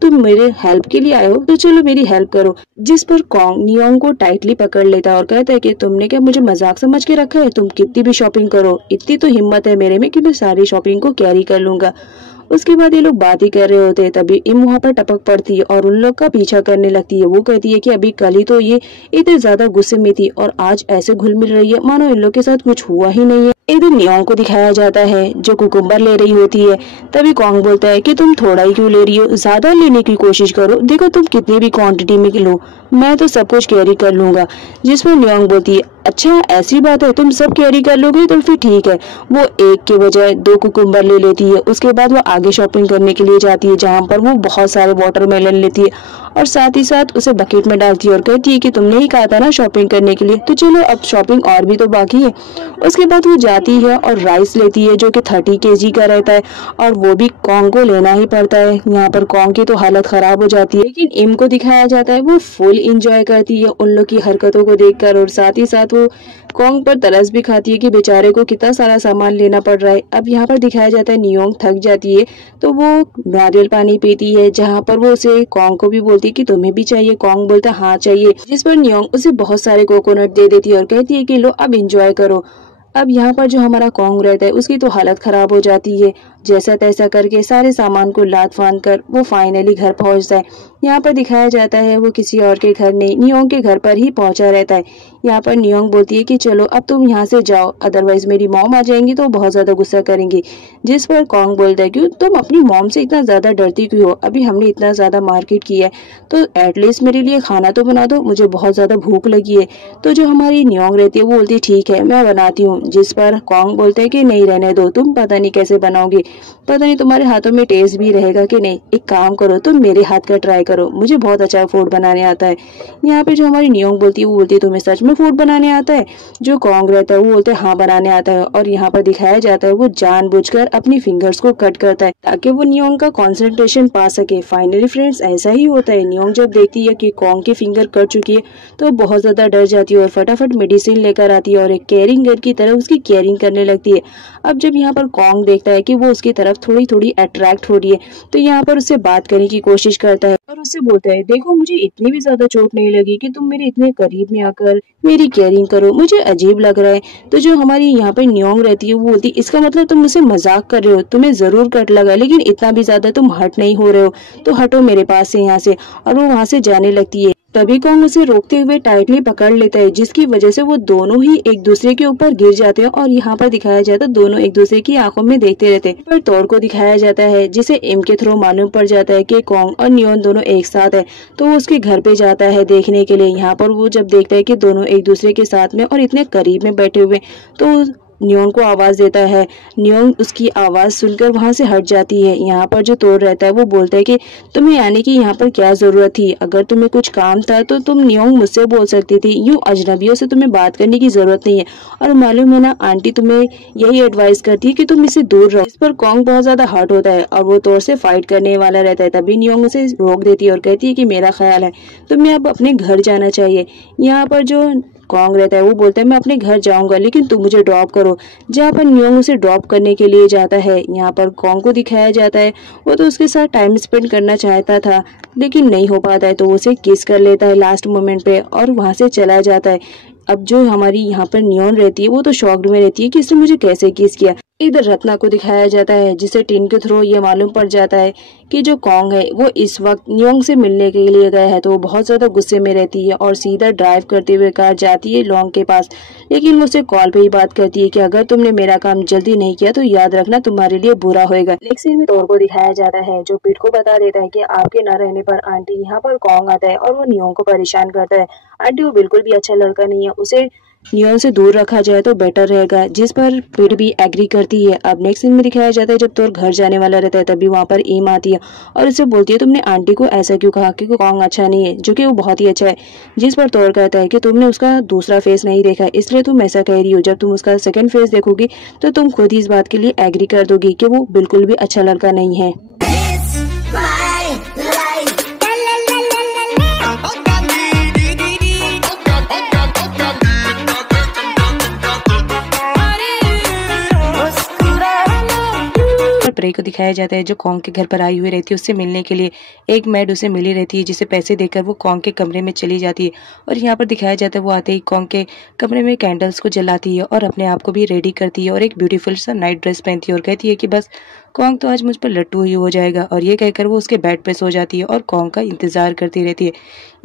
तुम मेरे हेल्प के लिए आए हो तो चलो मेरी हेल्प करो। जिस पर कॉन्ग नियोंग को टाइटली पकड़ लेता है और कहता है कि तुमने क्या मुझे मजाक समझ के रखा है, तुम कितनी भी शॉपिंग करो, इतनी तो हिम्मत है मेरे में कि मैं सारी शॉपिंग को कैरी कर लूंगा। उसके बाद ये लोग बात ही कर रहे होते हैं, तभी इम वहाँ पर टपक पड़ती है और उन लोग का पीछा करने लगती है। वो कहती है कि अभी कल ही तो ये इतने ज्यादा गुस्से में थी और आज ऐसे घुल मिल रही है मानो इन लोग के साथ कुछ हुआ ही नहीं है। इधर नियोंग को दिखाया जाता है जो कुकुम्बर ले रही होती है, तभी कॉन्ग बोलता है कि तुम थोड़ा ही क्यों ले रही हो, ज्यादा लेने की कोशिश करो, देखो तुम कितनी भी क्वांटिटी में लो, मैं तो सब कुछ कैरी कर लूंगा। जिस पर नियोंग बोलती है अच्छा ऐसी बात है, तुम सब कैरी कर लोगे तो फिर ठीक है। वो एक के बजाय 2 कुकुम्बर ले लेती है। उसके बाद वो आगे शॉपिंग करने के लिए जाती है जहाँ पर वो बहुत सारे वाटरमेलन लेती है और साथ ही साथ उसे बकेट में डालती है और कहती है कि तुमने ही कहा था ना शॉपिंग करने के लिए, तो चलो अब शॉपिंग और भी तो बाकी है। उसके बाद वो जाती है और राइस लेती है जो कि 30 kg का रहता है और वो भी कॉन्ग को लेना ही पड़ता है। यहाँ पर कॉन्ग की तो हालत खराब हो जाती है, लेकिन इम को दिखाया जाता है वो फुल इंजॉय करती है उन लोग की हरकतों को देखकर और साथ ही साथ वो कॉन्ग पर तरस भी खाती है कि बेचारे को कितना सारा सामान लेना पड़ रहा है। अब यहाँ पर दिखाया जाता है नियोंग थक जाती है तो वो नारियल पानी पीती है, जहाँ पर वो उसे कॉन्ग को भी बोलती है कि तुम्हें भी चाहिए। कॉन्ग बोलता है हाँ चाहिए, जिस पर नियोंग उसे बहुत सारे कोकोनट दे देती है और कहती है कि लो अब एंजॉय करो। अब यहाँ पर जो हमारा कॉन्ग रहता है उसकी तो हालत खराब हो जाती है, जैसा तैसा करके सारे सामान को लाद फांद कर वो फाइनली घर पहुंचता है। यहाँ पर दिखाया जाता है वो किसी और के घर नहीं नियोंग के घर पर ही पहुंचा रहता है। यहाँ पर नियोंग बोलती है कि चलो अब तुम यहाँ से जाओ, अदरवाइज मेरी मॉम आ जाएंगी तो बहुत ज्यादा गुस्सा करेंगी। जिस पर कॉन्ग बोलता है क्यों तुम अपनी मॉम से इतना ज्यादा डरती क्यों हो, अभी हमने इतना ज्यादा मार्केट किया है तो एटलीस्ट मेरे लिए खाना तो बना दो, मुझे बहुत ज्यादा भूख लगी है। तो जो हमारी नियोंग रहती है वो बोलती है ठीक है मैं बनाती हूँ। जिस पर कॉन्ग बोलता है कि नहीं रहने दो, तुम पता नहीं कैसे बनाओगे, पता नहीं तुम्हारे हाथों में टेस्ट भी रहेगा कि नहीं, एक काम करो तुम मेरे हाथ का ट्राई करो, मुझे बहुत अच्छा फूड बनाने आता है। यहाँ पे जो हमारी नियोंग बोलती है वो बोलती है तुम्हें सच में फूड बनाने आता है? जो कॉन्ग रहता है वो बोलते हैं हाँ बनाने आता है, और यहाँ पर दिखाया जाता है वो जानबूझकर अपनी फिंगर्स को कट करता है ताकि वो नियोंग का कंसंट्रेशन पा सके। फाइनली फ्रेंड्स ऐसा ही होता है। नियोंग जब देखती है कि कॉन्ग की फिंगर कट चुकी है तो बहुत ज्यादा डर जाती है और फटाफट मेडिसिन लेकर आती है और एक केयरिंग गर्ल की तरह उसकी केयरिंग करने लगती है। अब जब यहाँ पर कॉन्ग देखता है कि वो उसकी तरफ थोड़ी थोड़ी अट्रैक्ट हो रही है तो यहाँ पर उससे बात करने की कोशिश करता है और उससे बोलता है देखो मुझे इतनी भी ज्यादा चोट नहीं लगी कि तुम मेरे इतने करीब में आकर मेरी केयरिंग करो, मुझे अजीब लग रहा है। तो जो हमारी यहाँ पर नियोंग रहती है वो बोलती है इसका मतलब तुम मुझसे मजाक कर रहे हो, तुम्हें जरूर कट लगा लेकिन इतना भी ज्यादा तुम हर्ट नहीं हो रहे हो, तो हटो मेरे पास से यहाँ से। और वो वहाँ से जाने लगती है। तभी कॉन्ग उसे रोकते हुए टाइटली पकड़ लेता है जिसकी वजह से वो दोनों ही एक दूसरे के ऊपर गिर जाते हैं और यहाँ पर दिखाया जाता है दोनों एक दूसरे की आंखों में देखते रहते हैं। पर तौर को दिखाया जाता है जिसे एम के थ्रू मालूम पड़ जाता है कि कॉन्ग और नियोन दोनों एक साथ है, तो वो उसके घर पे जाता है देखने के लिए। यहाँ पर वो जब देखता है कि दोनों एक दूसरे के साथ में और इतने करीब में बैठे हुए तो नियोंग को आवाज देता है। नियोंग उसकी आवाज सुनकर वहां से हट जाती है। यहाँ पर जो तोड़ रहता है वो बोलता है कि तुम्हें आने की यहाँ पर क्या जरूरत थी, अगर तुम्हें कुछ काम था तो तुम नियोंग मुझसे बोल सकती थी, यूं अजनबियों से तुम्हें बात करने की जरूरत नहीं है। और मालूम है ना आंटी तुम्हें यही एडवाइस करती है कि तुम इससे दूर रहो। इस पर कॉन्ग बहुत ज्यादा हर्ट होता है और वो तोड़ से फाइट करने वाला रहता है। तभी नियोंग उसे रोक देती है और कहती है कि मेरा ख्याल है तुम्हें अब अपने घर जाना चाहिए। यहाँ पर जो कॉन्ग रहता है वो बोलता है मैं अपने घर जाऊंगा लेकिन तुम मुझे ड्रॉप करो। जहाँ पर नियोंग उसे ड्रॉप करने के लिए जाता है यहाँ पर कॉन्ग को दिखाया जाता है वो तो उसके साथ टाइम स्पेंड करना चाहता था लेकिन नहीं हो पाता है, तो वो उसे किस कर लेता है लास्ट मोमेंट पे और वहां से चला जाता है। अब जो हमारी यहाँ पर नियोन रहती है वो तो शॉक्ड में रहती है कि इसने मुझे कैसे किस किया। इधर रत्ना को दिखाया जाता है जिसे टिन के थ्रू ये मालूम पड़ जाता है कि जो कॉन्ग है वो इस वक्त नियोंग से मिलने के लिए गया है, तो वो बहुत ज्यादा गुस्से में रहती है और सीधा ड्राइव करते हुए कार जाती है लॉन्ग के पास। लेकिन वो उससे कॉल पे ही बात करती है कि अगर तुमने मेरा काम जल्दी नहीं किया तो याद रखना तुम्हारे लिए बुरा होएगा। नेक्स्ट सीन में तौर को दिखाया जाता है जो पीट को बता देता है कि आपके न रहने पर आंटी यहाँ पर कॉन्ग आता है और वो नियोंग को परेशान करता है। आंटी वो बिल्कुल भी अच्छा लड़का नहीं है, उसे नियोन से दूर रखा जाए तो बेटर रहेगा, जिस पर पीट भी एग्री करती है। अब नेक्स्ट सीन में दिखाया जाता है जब तोर घर जाने वाला रहता है तभी वहाँ पर एम आती है और उसे बोलती है तुमने आंटी को ऐसा क्यों कहा कि कॉन्ग अच्छा नहीं है, जो कि वो बहुत ही अच्छा है। जिस पर तोर कहता है कि तुमने उसका दूसरा फेस नहीं देखा इसलिए तुम ऐसा कह रही हो, जब तुम उसका सेकंड फेस देखोगी तो तुम खुद ही इस बात के लिए एग्री कर दोगी कि वो बिल्कुल भी अच्छा लड़का नहीं है। प्रे को दिखाया जाता है जो कॉन्ग के घर पर आई हुई रहती है उससे मिलने के लिए। एक मैड उसे मिली रहती है जिसे पैसे देकर वो कॉन्ग के कमरे में चली जाती है और यहाँ पर दिखाया जाता है वो आते ही कॉन्ग के कमरे में कैंडल्स को जलाती है और अपने आप को भी रेडी करती है और एक ब्यूटीफुल सा नाइट ड्रेस पहनती है और कहती है कि बस कॉन्ग तो आज मुझ पर लट्टू ही हो जाएगा। और ये कहकर वो उसके बेड पे सो जाती है और कॉन्ग का इंतजार करती रहती है।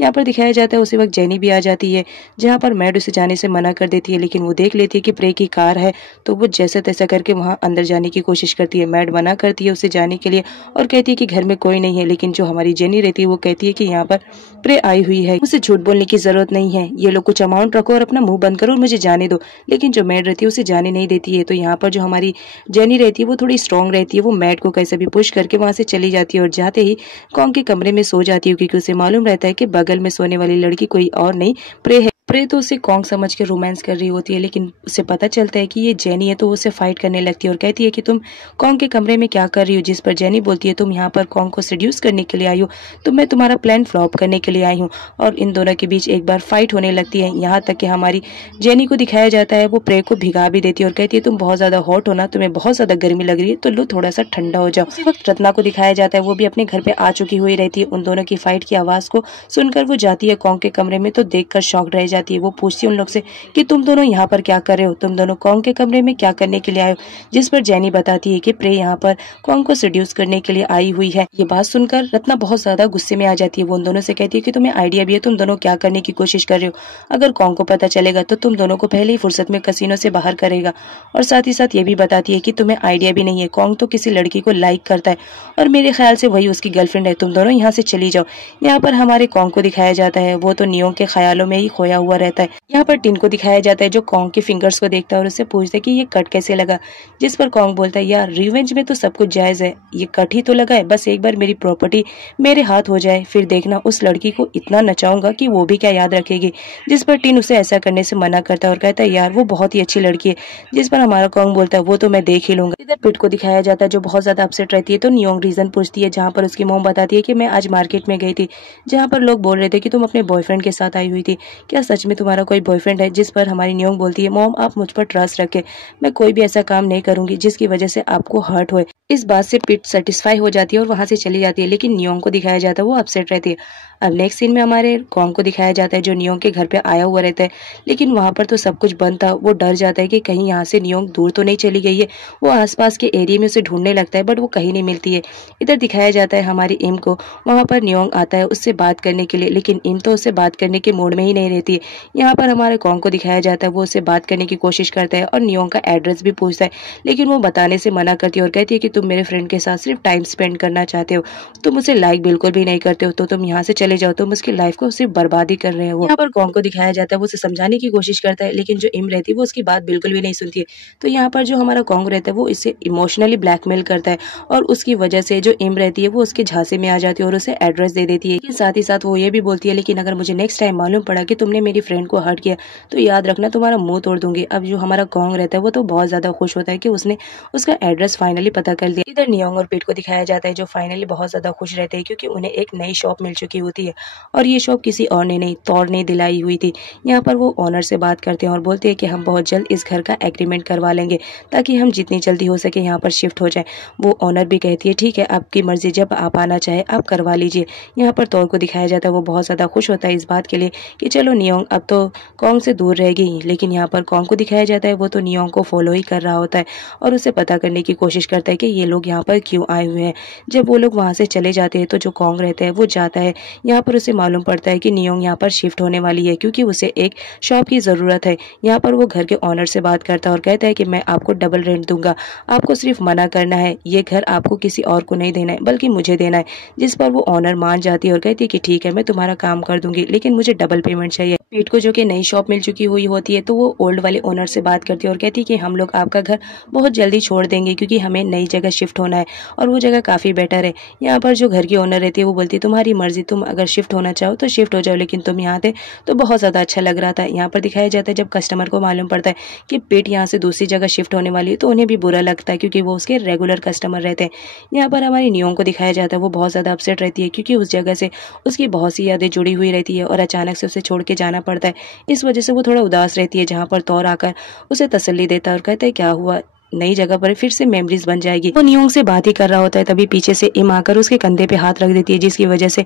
यहाँ पर दिखाया जाता है उसी वक्त जेनी भी आ जाती है जहाँ पर मैड उसे जाने से मना कर देती है, लेकिन वो देख लेती है कि प्रे की कार है तो वो जैसा तैसा करके वहाँ अंदर जाने की कोशिश करती है। मैड मना करती है उसे जाने के लिए और कहती है कि घर में कोई नहीं है, लेकिन जो हमारी जेनी रहती है वो कहती है कि यहाँ पर प्रे आई हुई है, उसे झूठ बोलने की जरूरत नहीं है, ये लोग कुछ अमाउंट रखो और अपना मुंह बंद करो और मुझे जाने दो। लेकिन जो मैड रहती है उसे जाने नहीं देती है। तो यहाँ पर जो हमारी जेनी रहती है वो थोड़ी स्ट्रॉन्ग रहती है, वो मैड को कैसे भी पुश करके वहां से चली जाती है और जाते ही कॉन्ग के कमरे में सो जाती है क्योंकि उसे मालूम रहता है कि बगल में सोने वाली लड़की कोई और नहीं प्रे है। प्रे तो उसे कॉन्ग समझ के रोमांस कर रही होती है, लेकिन उसे पता चलता है कि ये जेनी है तो उसे फाइट करने लगती है और कहती है कि तुम कॉन्ग के कमरे में क्या कर रही हो। जिस पर जेनी बोलती है तुम यहाँ पर कॉन्ग को सेड्यूस करने के लिए आई हो, तो मैं तुम्हारा प्लान फ्लॉप करने के लिए आई हूँ। और इन दोनों के बीच एक बार फाइट होने लगती है, यहाँ तक कि हमारी जेनी को दिखाया जाता है वो प्रे को भिगा भी देती है और कहती है तुम बहुत ज्यादा हॉट हो ना, तुम्हें बहुत ज्यादा गर्मी लग रही है तो लो थोड़ा सा ठंडा हो जाओ। उसी वक्त रत्ना को दिखाया जाता है वो भी अपने घर पे आ चुकी हुई रहती है। उन दोनों की फाइट की आवाज को सुनकर वो जाती है कॉन्ग के कमरे में तो देखकर शॉक्ड रह जाती है। वो पूछती है उन लोग से कि तुम दोनों यहाँ पर क्या कर रहे हो, तुम दोनों कॉन्ग के कमरे में क्या करने के लिए आए हो। जिस पर जेनी बताती है कि प्रे यहाँ पर कॉन्ग को सेड्यूस करने के लिए आई हुई है। ये बात सुनकर रत्ना बहुत ज्यादा गुस्से में आ जाती है। वो उन दोनों से कहती है कि तुम्हें आइडिया भी है, तुम दोनों क्या करने की कोशिश कर रहे हो। अगर कॉन्ग को पता चलेगा तो तुम दोनों को पहले ही फुर्सत में कसीनो से बाहर करेगा। और साथ ही साथ ये भी बताती है कि तुम्हें आइडिया भी नहीं है, कॉन्ग तो किसी लड़की को लाइक करता है और मेरे ख्याल से वही उसकी गर्लफ्रेंड है, तुम दोनों यहाँ से चली जाओ। यहाँ पर हमारे कॉन्ग को दिखाया जाता है वो तो नियोंग के ख्यालों में ही खोया हुआ रहता है। यहाँ पर टिन को दिखाया जाता है जो कॉन्ग के फिंगर्स को देखता है और उससे पूछता है कि ये कट कैसे लगा, जिस पर कॉन्ग बोलता है यार रिवेंज में तो सब कुछ जायज है, ये कट ही तो लगा है, बस एक बार मेरी प्रॉपर्टी मेरे हाथ हो जाए फिर देखना उस लड़की को इतना नचाऊंगा कि वो भी क्या याद रखेगी। जिस पर टिन उसे ऐसा करने से मना करता है और कहता है यार वो बहुत ही अच्छी लड़की है, जिस पर हमारा कॉन्ग बोलता है वो तो मैं देख ही लूंगा। इधर पिट को दिखाया जाता है जो बहुत ज्यादा अपसेट रहती है, तो नियोंग रीजन पूछती है जहाँ पर उसकी मोम बताती है कि मैं आज मार्केट में गई थी जहाँ पर लोग बोल रहे थे कि तुम अपने बॉयफ्रेंड के साथ आई हुई थी, क्या सच में तुम्हारा कोई बॉयफ्रेंड है। जिस पर हमारी नियोंग बोलती है मॉम आप मुझ पर ट्रस्ट रखें, मैं कोई भी ऐसा काम नहीं करूंगी जिसकी वजह से आपको हर्ट होए। इस बात से पिट सेटिस्फाई हो जाती है और वहां से चली जाती है, लेकिन नियोंग को दिखाया जाता है वो अपसेट रहती है। अब नेक्स्ट सीन में हमारे कॉन्ग को दिखाया जाता है जो नियोंग के घर पे आया हुआ रहता है, लेकिन वहां पर तो सब कुछ बंद था। वो डर जाता है कि कहीं यहाँ से नियोंग दूर तो नहीं चली गई है। वो आसपास के एरिया में उसे ढूंढने लगता है बट वो कहीं नहीं मिलती है। इधर दिखाया जाता है हमारी इम को, वहां पर नियोंग आता है उससे बात करने के लिए, लेकिन इम तो उससे बात करने के मूड में ही नहीं रहती है। यहाँ पर हमारे कॉन्ग को दिखाया जाता है वो उससे बात करने की कोशिश करता है और नियोंग का एड्रेस भी पूछता है, लेकिन वो बताने से मना करती है और कहती है कि तुम मेरे फ्रेंड के साथ सिर्फ टाइम स्पेंड करना चाहते हो, तुम उसे लाइक बिल्कुल भी नहीं करते हो, तो तुम यहाँ से चले जाओ, तुम उसकी लाइफ को सिर्फ बर्बादी कर रहे हो। यहाँ पर कॉन्ग को दिखाया जाता है वो उसे समझाने की कोशिश करता है, लेकिन जो इम रहती है वो उसकी बात बिल्कुल भी नहीं सुनती है। तो यहाँ पर जो हमारा कॉन्ग रहता है वो इसे इमोशनली ब्लैकमेल करता है और उसकी वजह से जो इम रहती है वो उसके झांसे में आ जाती है और उसे एड्रेस दे देती है। साथ ही साथ वो ये भी बोलती है लेकिन अगर मुझे नेक्स्ट टाइम मालूम पड़ा कि तुमने मेरी फ्रेंड को हर्ट किया तो याद रखना तुम्हारा मुंह तोड़ दूंगी। अब जो हमारा कॉन्ग रहता है वो तो बहुत ज्यादा खुश होता है कि उसने उसका एड्रेस फाइनली पता कर लिया। इधर नियोंग और पिट को दिखाया जाता है जो फाइनली बहुत ज्यादा खुश रहते हैं क्योंकि उन्हें एक नई शॉप मिल चुकी होती है और ये शॉप किसी और ने नहीं तौर ने दिलाई हुई थी। यहाँ पर वो ओनर से बात करते हैं और बोलते हैं कि हम बहुत जल्द इस घर का एग्रीमेंट करवा लेंगे ताकि हम जितनी जल्दी हो सके यहाँ पर शिफ्ट हो जाए। वो ओनर भी कहती है ठीक है आपकी मर्जी, जब आप आना चाहे आप करवा लीजिए। यहाँ पर तौर को दिखाया जाता है वो बहुत ज्यादा खुश होता है इस बात के लिए कि चलो नियोंग अब तो कॉन्ग से दूर रहेगी, लेकिन यहाँ पर कॉन्ग को दिखाया जाता है वो तो नियोंग को फॉलो ही कर रहा होता है और उसे पता करने की कोशिश करता है कि ये लोग यहाँ पर क्यों आए हुए हैं। जब वो लोग वहाँ से चले जाते हैं तो जो कॉन्ग रहता है वो जाता है, यहाँ पर उसे मालूम पड़ता है कि नियोंग यहाँ पर शिफ्ट होने वाली है क्योंकि उसे एक शॉप की ज़रूरत है। यहाँ पर वो घर के ओनर से बात करता है और कहता है कि मैं आपको डबल रेंट दूंगा, आपको सिर्फ मना करना है, ये घर आपको किसी और को नहीं देना है बल्कि मुझे देना है। जिस पर वो ओनर मान जाती है और कहती है कि ठीक है मैं तुम्हारा काम कर दूंगी लेकिन मुझे डबल पेमेंट चाहिए। पीट को जो कि नई शॉप मिल चुकी हुई होती है तो वो ओल्ड वाले ओनर से बात करती है और कहती है कि हम लोग आपका घर बहुत जल्दी छोड़ देंगे क्योंकि हमें नई जगह शिफ्ट होना है और वो जगह काफ़ी बेटर है। यहाँ पर जो घर की ओनर रहती है वो बोलती है तुम्हारी मर्जी, तुम अगर शिफ्ट होना चाहो तो शिफ्ट हो जाओ, लेकिन तुम यहाँ थे तो बहुत ज़्यादा अच्छा लग रहा था। यहाँ पर दिखाया जाता है जब कस्टमर को मालूम पड़ता है कि पीट यहाँ से दूसरी जगह शिफ्ट होने वाली है तो उन्हें भी बुरा लगता है क्योंकि वो उसके रेगुलर कस्टमर रहते हैं। यहाँ पर हमारी नियोंग को दिखाया जाता है वो बहुत ज़्यादा अपसेट रहती है क्योंकि उस जगह से उसकी बहुत सी यादें जुड़ी हुई रहती है और अचानक से उसे छोड़ के जाना पड़ता है। इस वजह से वो थोड़ा उदास रहती है, जहाँ पर तौर आकर उसे तसल्ली देता है और कहता है क्या हुआ, नई जगह पर फिर से मेमोरीज बन जाएगी। वो नियोंग से बात ही कर रहा होता है तभी पीछे से इम आकर उसके कंधे पे हाथ रख देती है जिसकी वजह से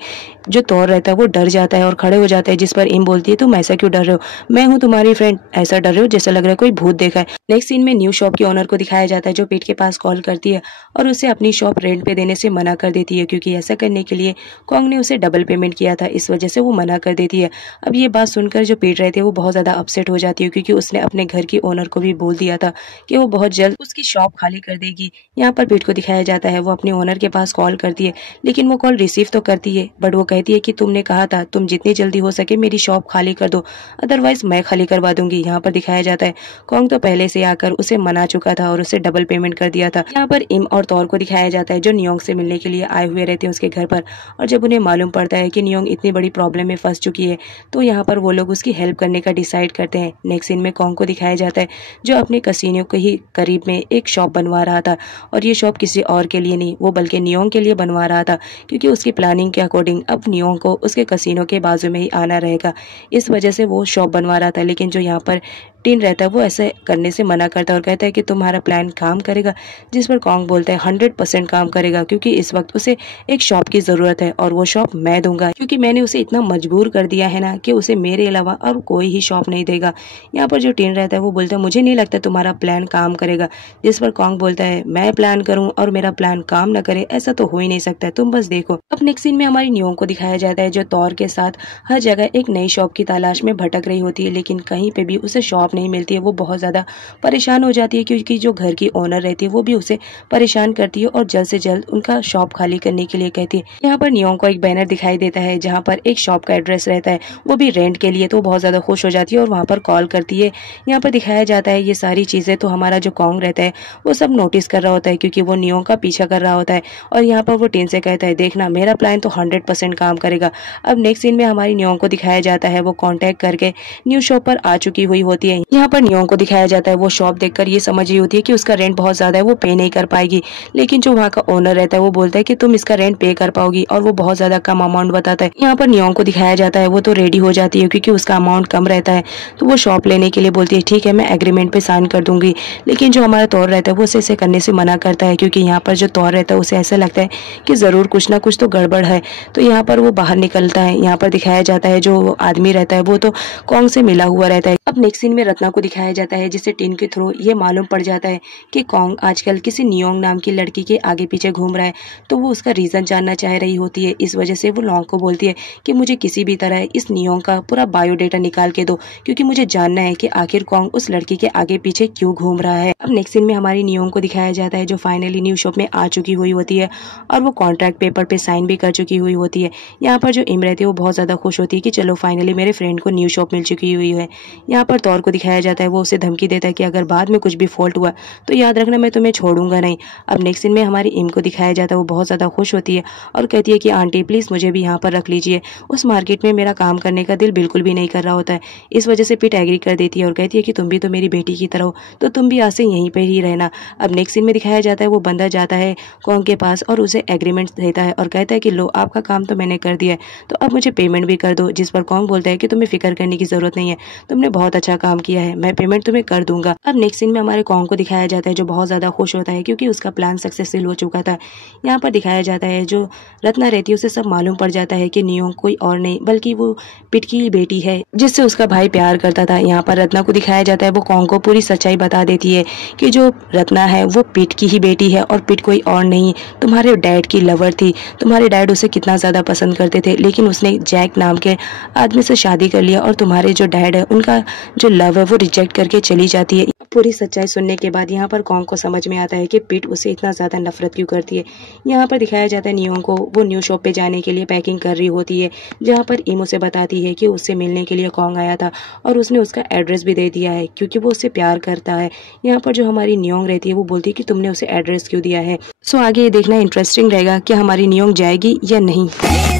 जो तौर रहता है वो डर जाता है और खड़े हो जाता है। जिस पर इम बोलती है तुम ऐसा क्यों डर रहे हो, मैं हूँ तुम्हारी फ्रेंड, ऐसा डर रहे हो जैसा लग रहा है कोई भूत देखा है। नेक्स्ट सीन में न्यू शॉप के ओनर को दिखाया जाता है जो पीट के पास कॉल करती है और उसे अपनी शॉप रेंट पे देने से मना कर देती है क्योंकि ऐसा करने के लिए कॉन्ग ने उसे डबल पेमेंट किया था, इस वजह से वो मना कर देती है। अब ये बात सुनकर जो पीट रहे थे वो बहुत ज्यादा अपसेट हो जाती है क्योंकि उसने अपने घर की ओनर को भी बोल दिया था कि वो बहुत जल्द उसकी शॉप खाली कर देगी। यहाँ पर पीट को दिखाया जाता है वो अपने ओनर के पास कॉल करती है, लेकिन वो कॉल रिसीव तो करती है बट वो कहती है कि तुमने कहा था तुम जितनी जल्दी हो सके मेरी शॉप खाली कर दो, अदरवाइज मैं खाली करवा दूंगी। यहाँ पर दिखाया जाता है कॉन्ग तो पहले से आकर उसे मना चुका था और उसे डबल पेमेंट कर दिया था। यहाँ पर इम और तौर को दिखाया जाता है जो नियोंग से मिलने के लिए आए हुए रहते हैं उसके घर पर, और जब उन्हें मालूम पड़ता है कि नियोंग इतनी बड़ी प्रॉब्लम में फंस चुकी है तो यहाँ पर वो लोग उसकी हेल्प करने का डिसाइड करते हैं। नेक्स्ट सीन में कॉन्ग को दिखाया जाता है जो अपने कसीनो के ही करीब में एक शॉप बनवा रहा था और ये शॉप किसी और के लिए नहीं वो बल्कि नियोंग के लिए बनवा रहा था क्योंकि उसकी प्लानिंग के अकॉर्डिंग अब नियोंग को उसके कसीनो के बाजू में ही आना रहेगा, इस वजह से वो शॉप बनवा रहा था। लेकिन जो यहाँ पर टिन रहता है वो ऐसे करने से मना करता है और कहता है कि तुम्हारा प्लान काम करेगा, जिस पर कॉन्ग बोलता है 100% काम करेगा क्योंकि इस वक्त उसे एक शॉप की ज़रूरत है और वो शॉप मैं दूंगा क्योंकि मैंने उसे इतना मजबूर कर दिया है ना कि उसे मेरे अलावा और कोई ही शॉप नहीं देगा। यहाँ पर जो टिन रहता है वो बोलता है मुझे नहीं लगता तुम्हारा प्लान काम करेगा, जिस पर कॉन्ग बोलता है मैं प्लान करूँ और मेरा प्लान काम न करे ऐसा तो हो ही नहीं सकता, तुम बस देखो। अब नेक्स्ट सीन में हमारी नियोंग को दिखाया जाता है जो तौर के साथ हर जगह एक नई शॉप की तलाश में भटक रही होती है लेकिन कहीं पे भी उसे शॉप नहीं मिलती है वो बहुत ज़्यादा परेशान हो जाती है, क्योंकि जो घर की ओनर रहती है वो भी उसे परेशान करती है और जल्द से जल्द उनका शॉप खाली करने के लिए कहती है। यहाँ पर नियोंग को एक बैनर दिखाई देता है जहाँ पर एक शॉप का एड्रेस रहता है, वो भी रेंट के लिए, तो बहुत ज़्यादा खुश हो जाती है और वहाँ पर कॉल करती है। यहाँ पर दिखाया जाता है ये सारी चीज़ें तो हमारा जो कॉन्ग रहता है वो सब नोटिस कर रहा होता है, क्योंकि वो नियोंग का पीछा कर रहा होता है। और यहाँ पर वो टिन से कहता है देखना मेरा प्लान तो 100% काम करेगा। अब नेक्स्ट सीन में हमारी नियोंग को दिखाया जाता है वो कांटेक्ट करके न्यू शॉप पर आ चुकी हुई होती है। यहाँ पर नियोंग को दिखाया जाता है वो शॉप देखकर ये समझ रही होती है कि उसका रेंट बहुत ज़्यादा है, वो पे नहीं कर पाएगी। लेकिन जो वहाँ का ओनर रहता है वो बोलता है कि तुम इसका रेंट पे कर पाओगी, और वो बहुत ज़्यादा कम अमाउंट बताता है। यहाँ पर नियोंग को दिखाया जाता है वो तो रेडी हो जाती है क्योंकि उसका अमाउंट कम रहता है, तो वो शॉप लेने के लिए बोलती है ठीक है मैं एग्रीमेंट पे साइन कर दूंगी। लेकिन जो हमारा तौर रहता है वो उसे करने से मना करता है, क्योंकि यहाँ पर जो तौर रहता है उसे ऐसा लगता है कि ज़रूर कुछ ना कुछ तो गड़बड़ है। तो यहाँ पर वो बाहर निकलता है। यहाँ पर दिखाया जाता है जो आदमी रहता है वो तो कॉन्ग से मिला हुआ रहता है। अब नेक्स्ट सीन में रत्ना को दिखाया जाता है जिसे टिन के थ्रू ये मालूम पड़ जाता है कि कॉन्ग आजकल किसी नियोंग नाम की लड़की के आगे पीछे घूम रहा है, तो वो उसका रीज़न जानना चाह रही होती है। इस वजह से वो लॉन्ग को बोलती है कि मुझे किसी भी तरह इस नियोंग का पूरा बायोडेटा निकाल के दो, क्योंकि मुझे जानना है कि आखिर कॉन्ग उस लड़की के आगे पीछे क्यों घूम रहा है। अब नेक्स्ट सीन में हमारी नियोंग को दिखाया जाता है जो फाइनली न्यू शॉप में आ चुकी हुई होती है और वो कॉन्ट्रैक्ट पेपर पे साइन भी कर चुकी हुई होती है। यहाँ पर जो इम रहती है वो बहुत ज़्यादा खुश होती है कि चलो फाइनली मेरे फ्रेंड को न्यू शॉप मिल चुकी हुई है। यहाँ पर तौर को दिखाया जाता है वो उसे धमकी देता है कि अगर बाद में कुछ भी फॉल्ट हुआ तो याद रखना मैं तुम्हें छोड़ूंगा नहीं। अब नेक्स्ट सीन में हमारी इम को दिखाया जाता है वो बहुत ज़्यादा खुश होती है और कहती है कि आंटी प्लीज़ मुझे भी यहाँ पर रख लीजिए। उस मार्केट में मेरा काम करने का दिल बिल्कुल भी नहीं कर रहा होता है। इस वजह से पिट एग्री कर देती है और कहती है कि तुम भी तो मेरी बेटी की तरह हो, तो तुम भी आज से यहीं पर ही रहना। अब नेक्स्ट सीन में दिखाया जाता है वो बंदा जाता है कॉन्ग के पास और उसे एग्रीमेंट देता है और कहता है कि लो आपका काम तो मैंने कर दिया है, तो अब मुझे पेमेंट भी कर दो। जिस पर कॉन्ग बोलता है कि तुम्हें फिक्र करने की जरूरत नहीं है, तुमने बहुत अच्छा काम किया है, मैं पेमेंट तुम्हें कर दूंगा। अब नेक्स्ट सीन में हमारे कॉन्ग को दिखाया जाता है जो बहुत ज्यादा खुश होता है क्योंकि उसका प्लान सक्सेसफुल हो चुका था। यहाँ पर दिखाया जाता है जो रत्ना रहती है उसे सब मालूम पड़ जाता है कि नियोंग कोई और नहीं बल्कि वो पिट की बेटी है जिससे उसका भाई प्यार करता था। यहाँ पर रत्ना को दिखाया जाता है वो कॉन्ग को पूरी सच्चाई बता देती है कि जो रत्ना है वो पिट की ही बेटी है और पिट कोई और नहीं, तुम्हारे डैड की लवर थी। तुम्हारे डैड उसे कितना ज़्यादा पसंद करते थे, लेकिन उसने जैक नाम के आदमी से शादी कर लिया और तुम्हारे जो डैड है उनका जो लव है वो रिजेक्ट करके चली जाती है। पूरी सच्चाई सुनने के बाद यहाँ पर कॉन्ग को समझ में आता है कि पिट उसे इतना ज़्यादा नफरत क्यों करती है। यहाँ पर दिखाया जाता है नियोंग को वो न्यू शॉप पे जाने के लिए पैकिंग कर रही होती है, जहाँ पर इम उसे बताती है कि उससे मिलने के लिए कॉन्ग आया था और उसने उसका एड्रेस भी दे दिया है क्योंकि वो उससे प्यार करता है। यहाँ पर जो हमारी नियोंग रहती है वो बोलती है कि तुमने उसे एड्रेस क्यों दिया है। सो आगे ये देखना इंटरेस्टिंग रहेगा कि हमारी नियोंग जाएगी या नहीं।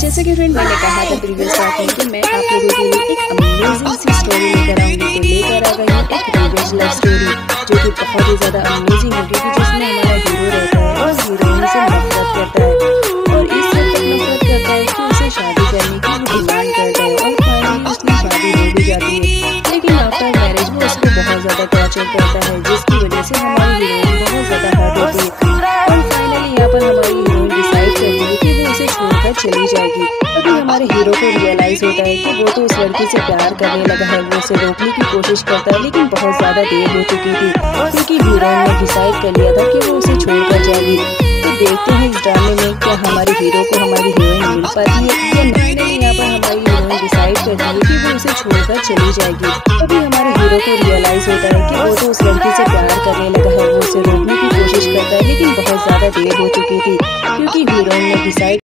जैसे कि फ्रेंड मैंने कहा था प्रीवियस पार्ट में कि मैं आप लोगों के लिए एक अमेजिंग सी स्टोरी लेकर आऊंगी, तो लेकर आ गई हूँ एक रिवेंज लव स्टोरी जो कि बहुत ही ज़्यादा अमेजिंग होगी, जिसमें हमारा हीरो रहता है और हीरोइन से नफरत करता है और इस हद तक नफरत करता है कि उसे शादी करने की वो डिमांड करता है और फाइनली उसकी शादी हो भी जाती है। लेकिन आफ्टर मैरिज वो उसको बहुत ज़्यादा टॉर्चर करता है जिसकी वजह से हमारी हीरोइन बहुत ज़्यादा हर्ट होती है और फाइनली यहाँ पर हमारी हीरोइन डिसाइड करती है कि वो उसे छोड़कर चली जाएगी। तभी हमारे हीरो को रियलाइज होता है कि वो तो उस लड़की से प्यार करने लगा है। वो उसे रोकने की कोशिश करता है लेकिन बहुत ज़्यादा देर हो चुकी थी क्योंकि हीरोइन ने डिसाइड कर लिया था कि वो उसे छोड़कर जाएगी। तो देखते हैं इस ड्रामे में क्या हमारे हीरो को हमारी हीरोइन मिल पाती है या नहीं। यहाँ पर हमारी हीरोइन डिसाइड करती है कि वो उसे छोड़कर चली जाएगी। तभी हमारे हीरो को रियलाइज होता है कि वो तो उस लड़की से प्यार करने लगा है। वो उसे रोकने की कोशिश करता है लेकिन बहुत ज़्यादा देर हो चुकी थी क्योंकि हीरोइन ने डिसाइड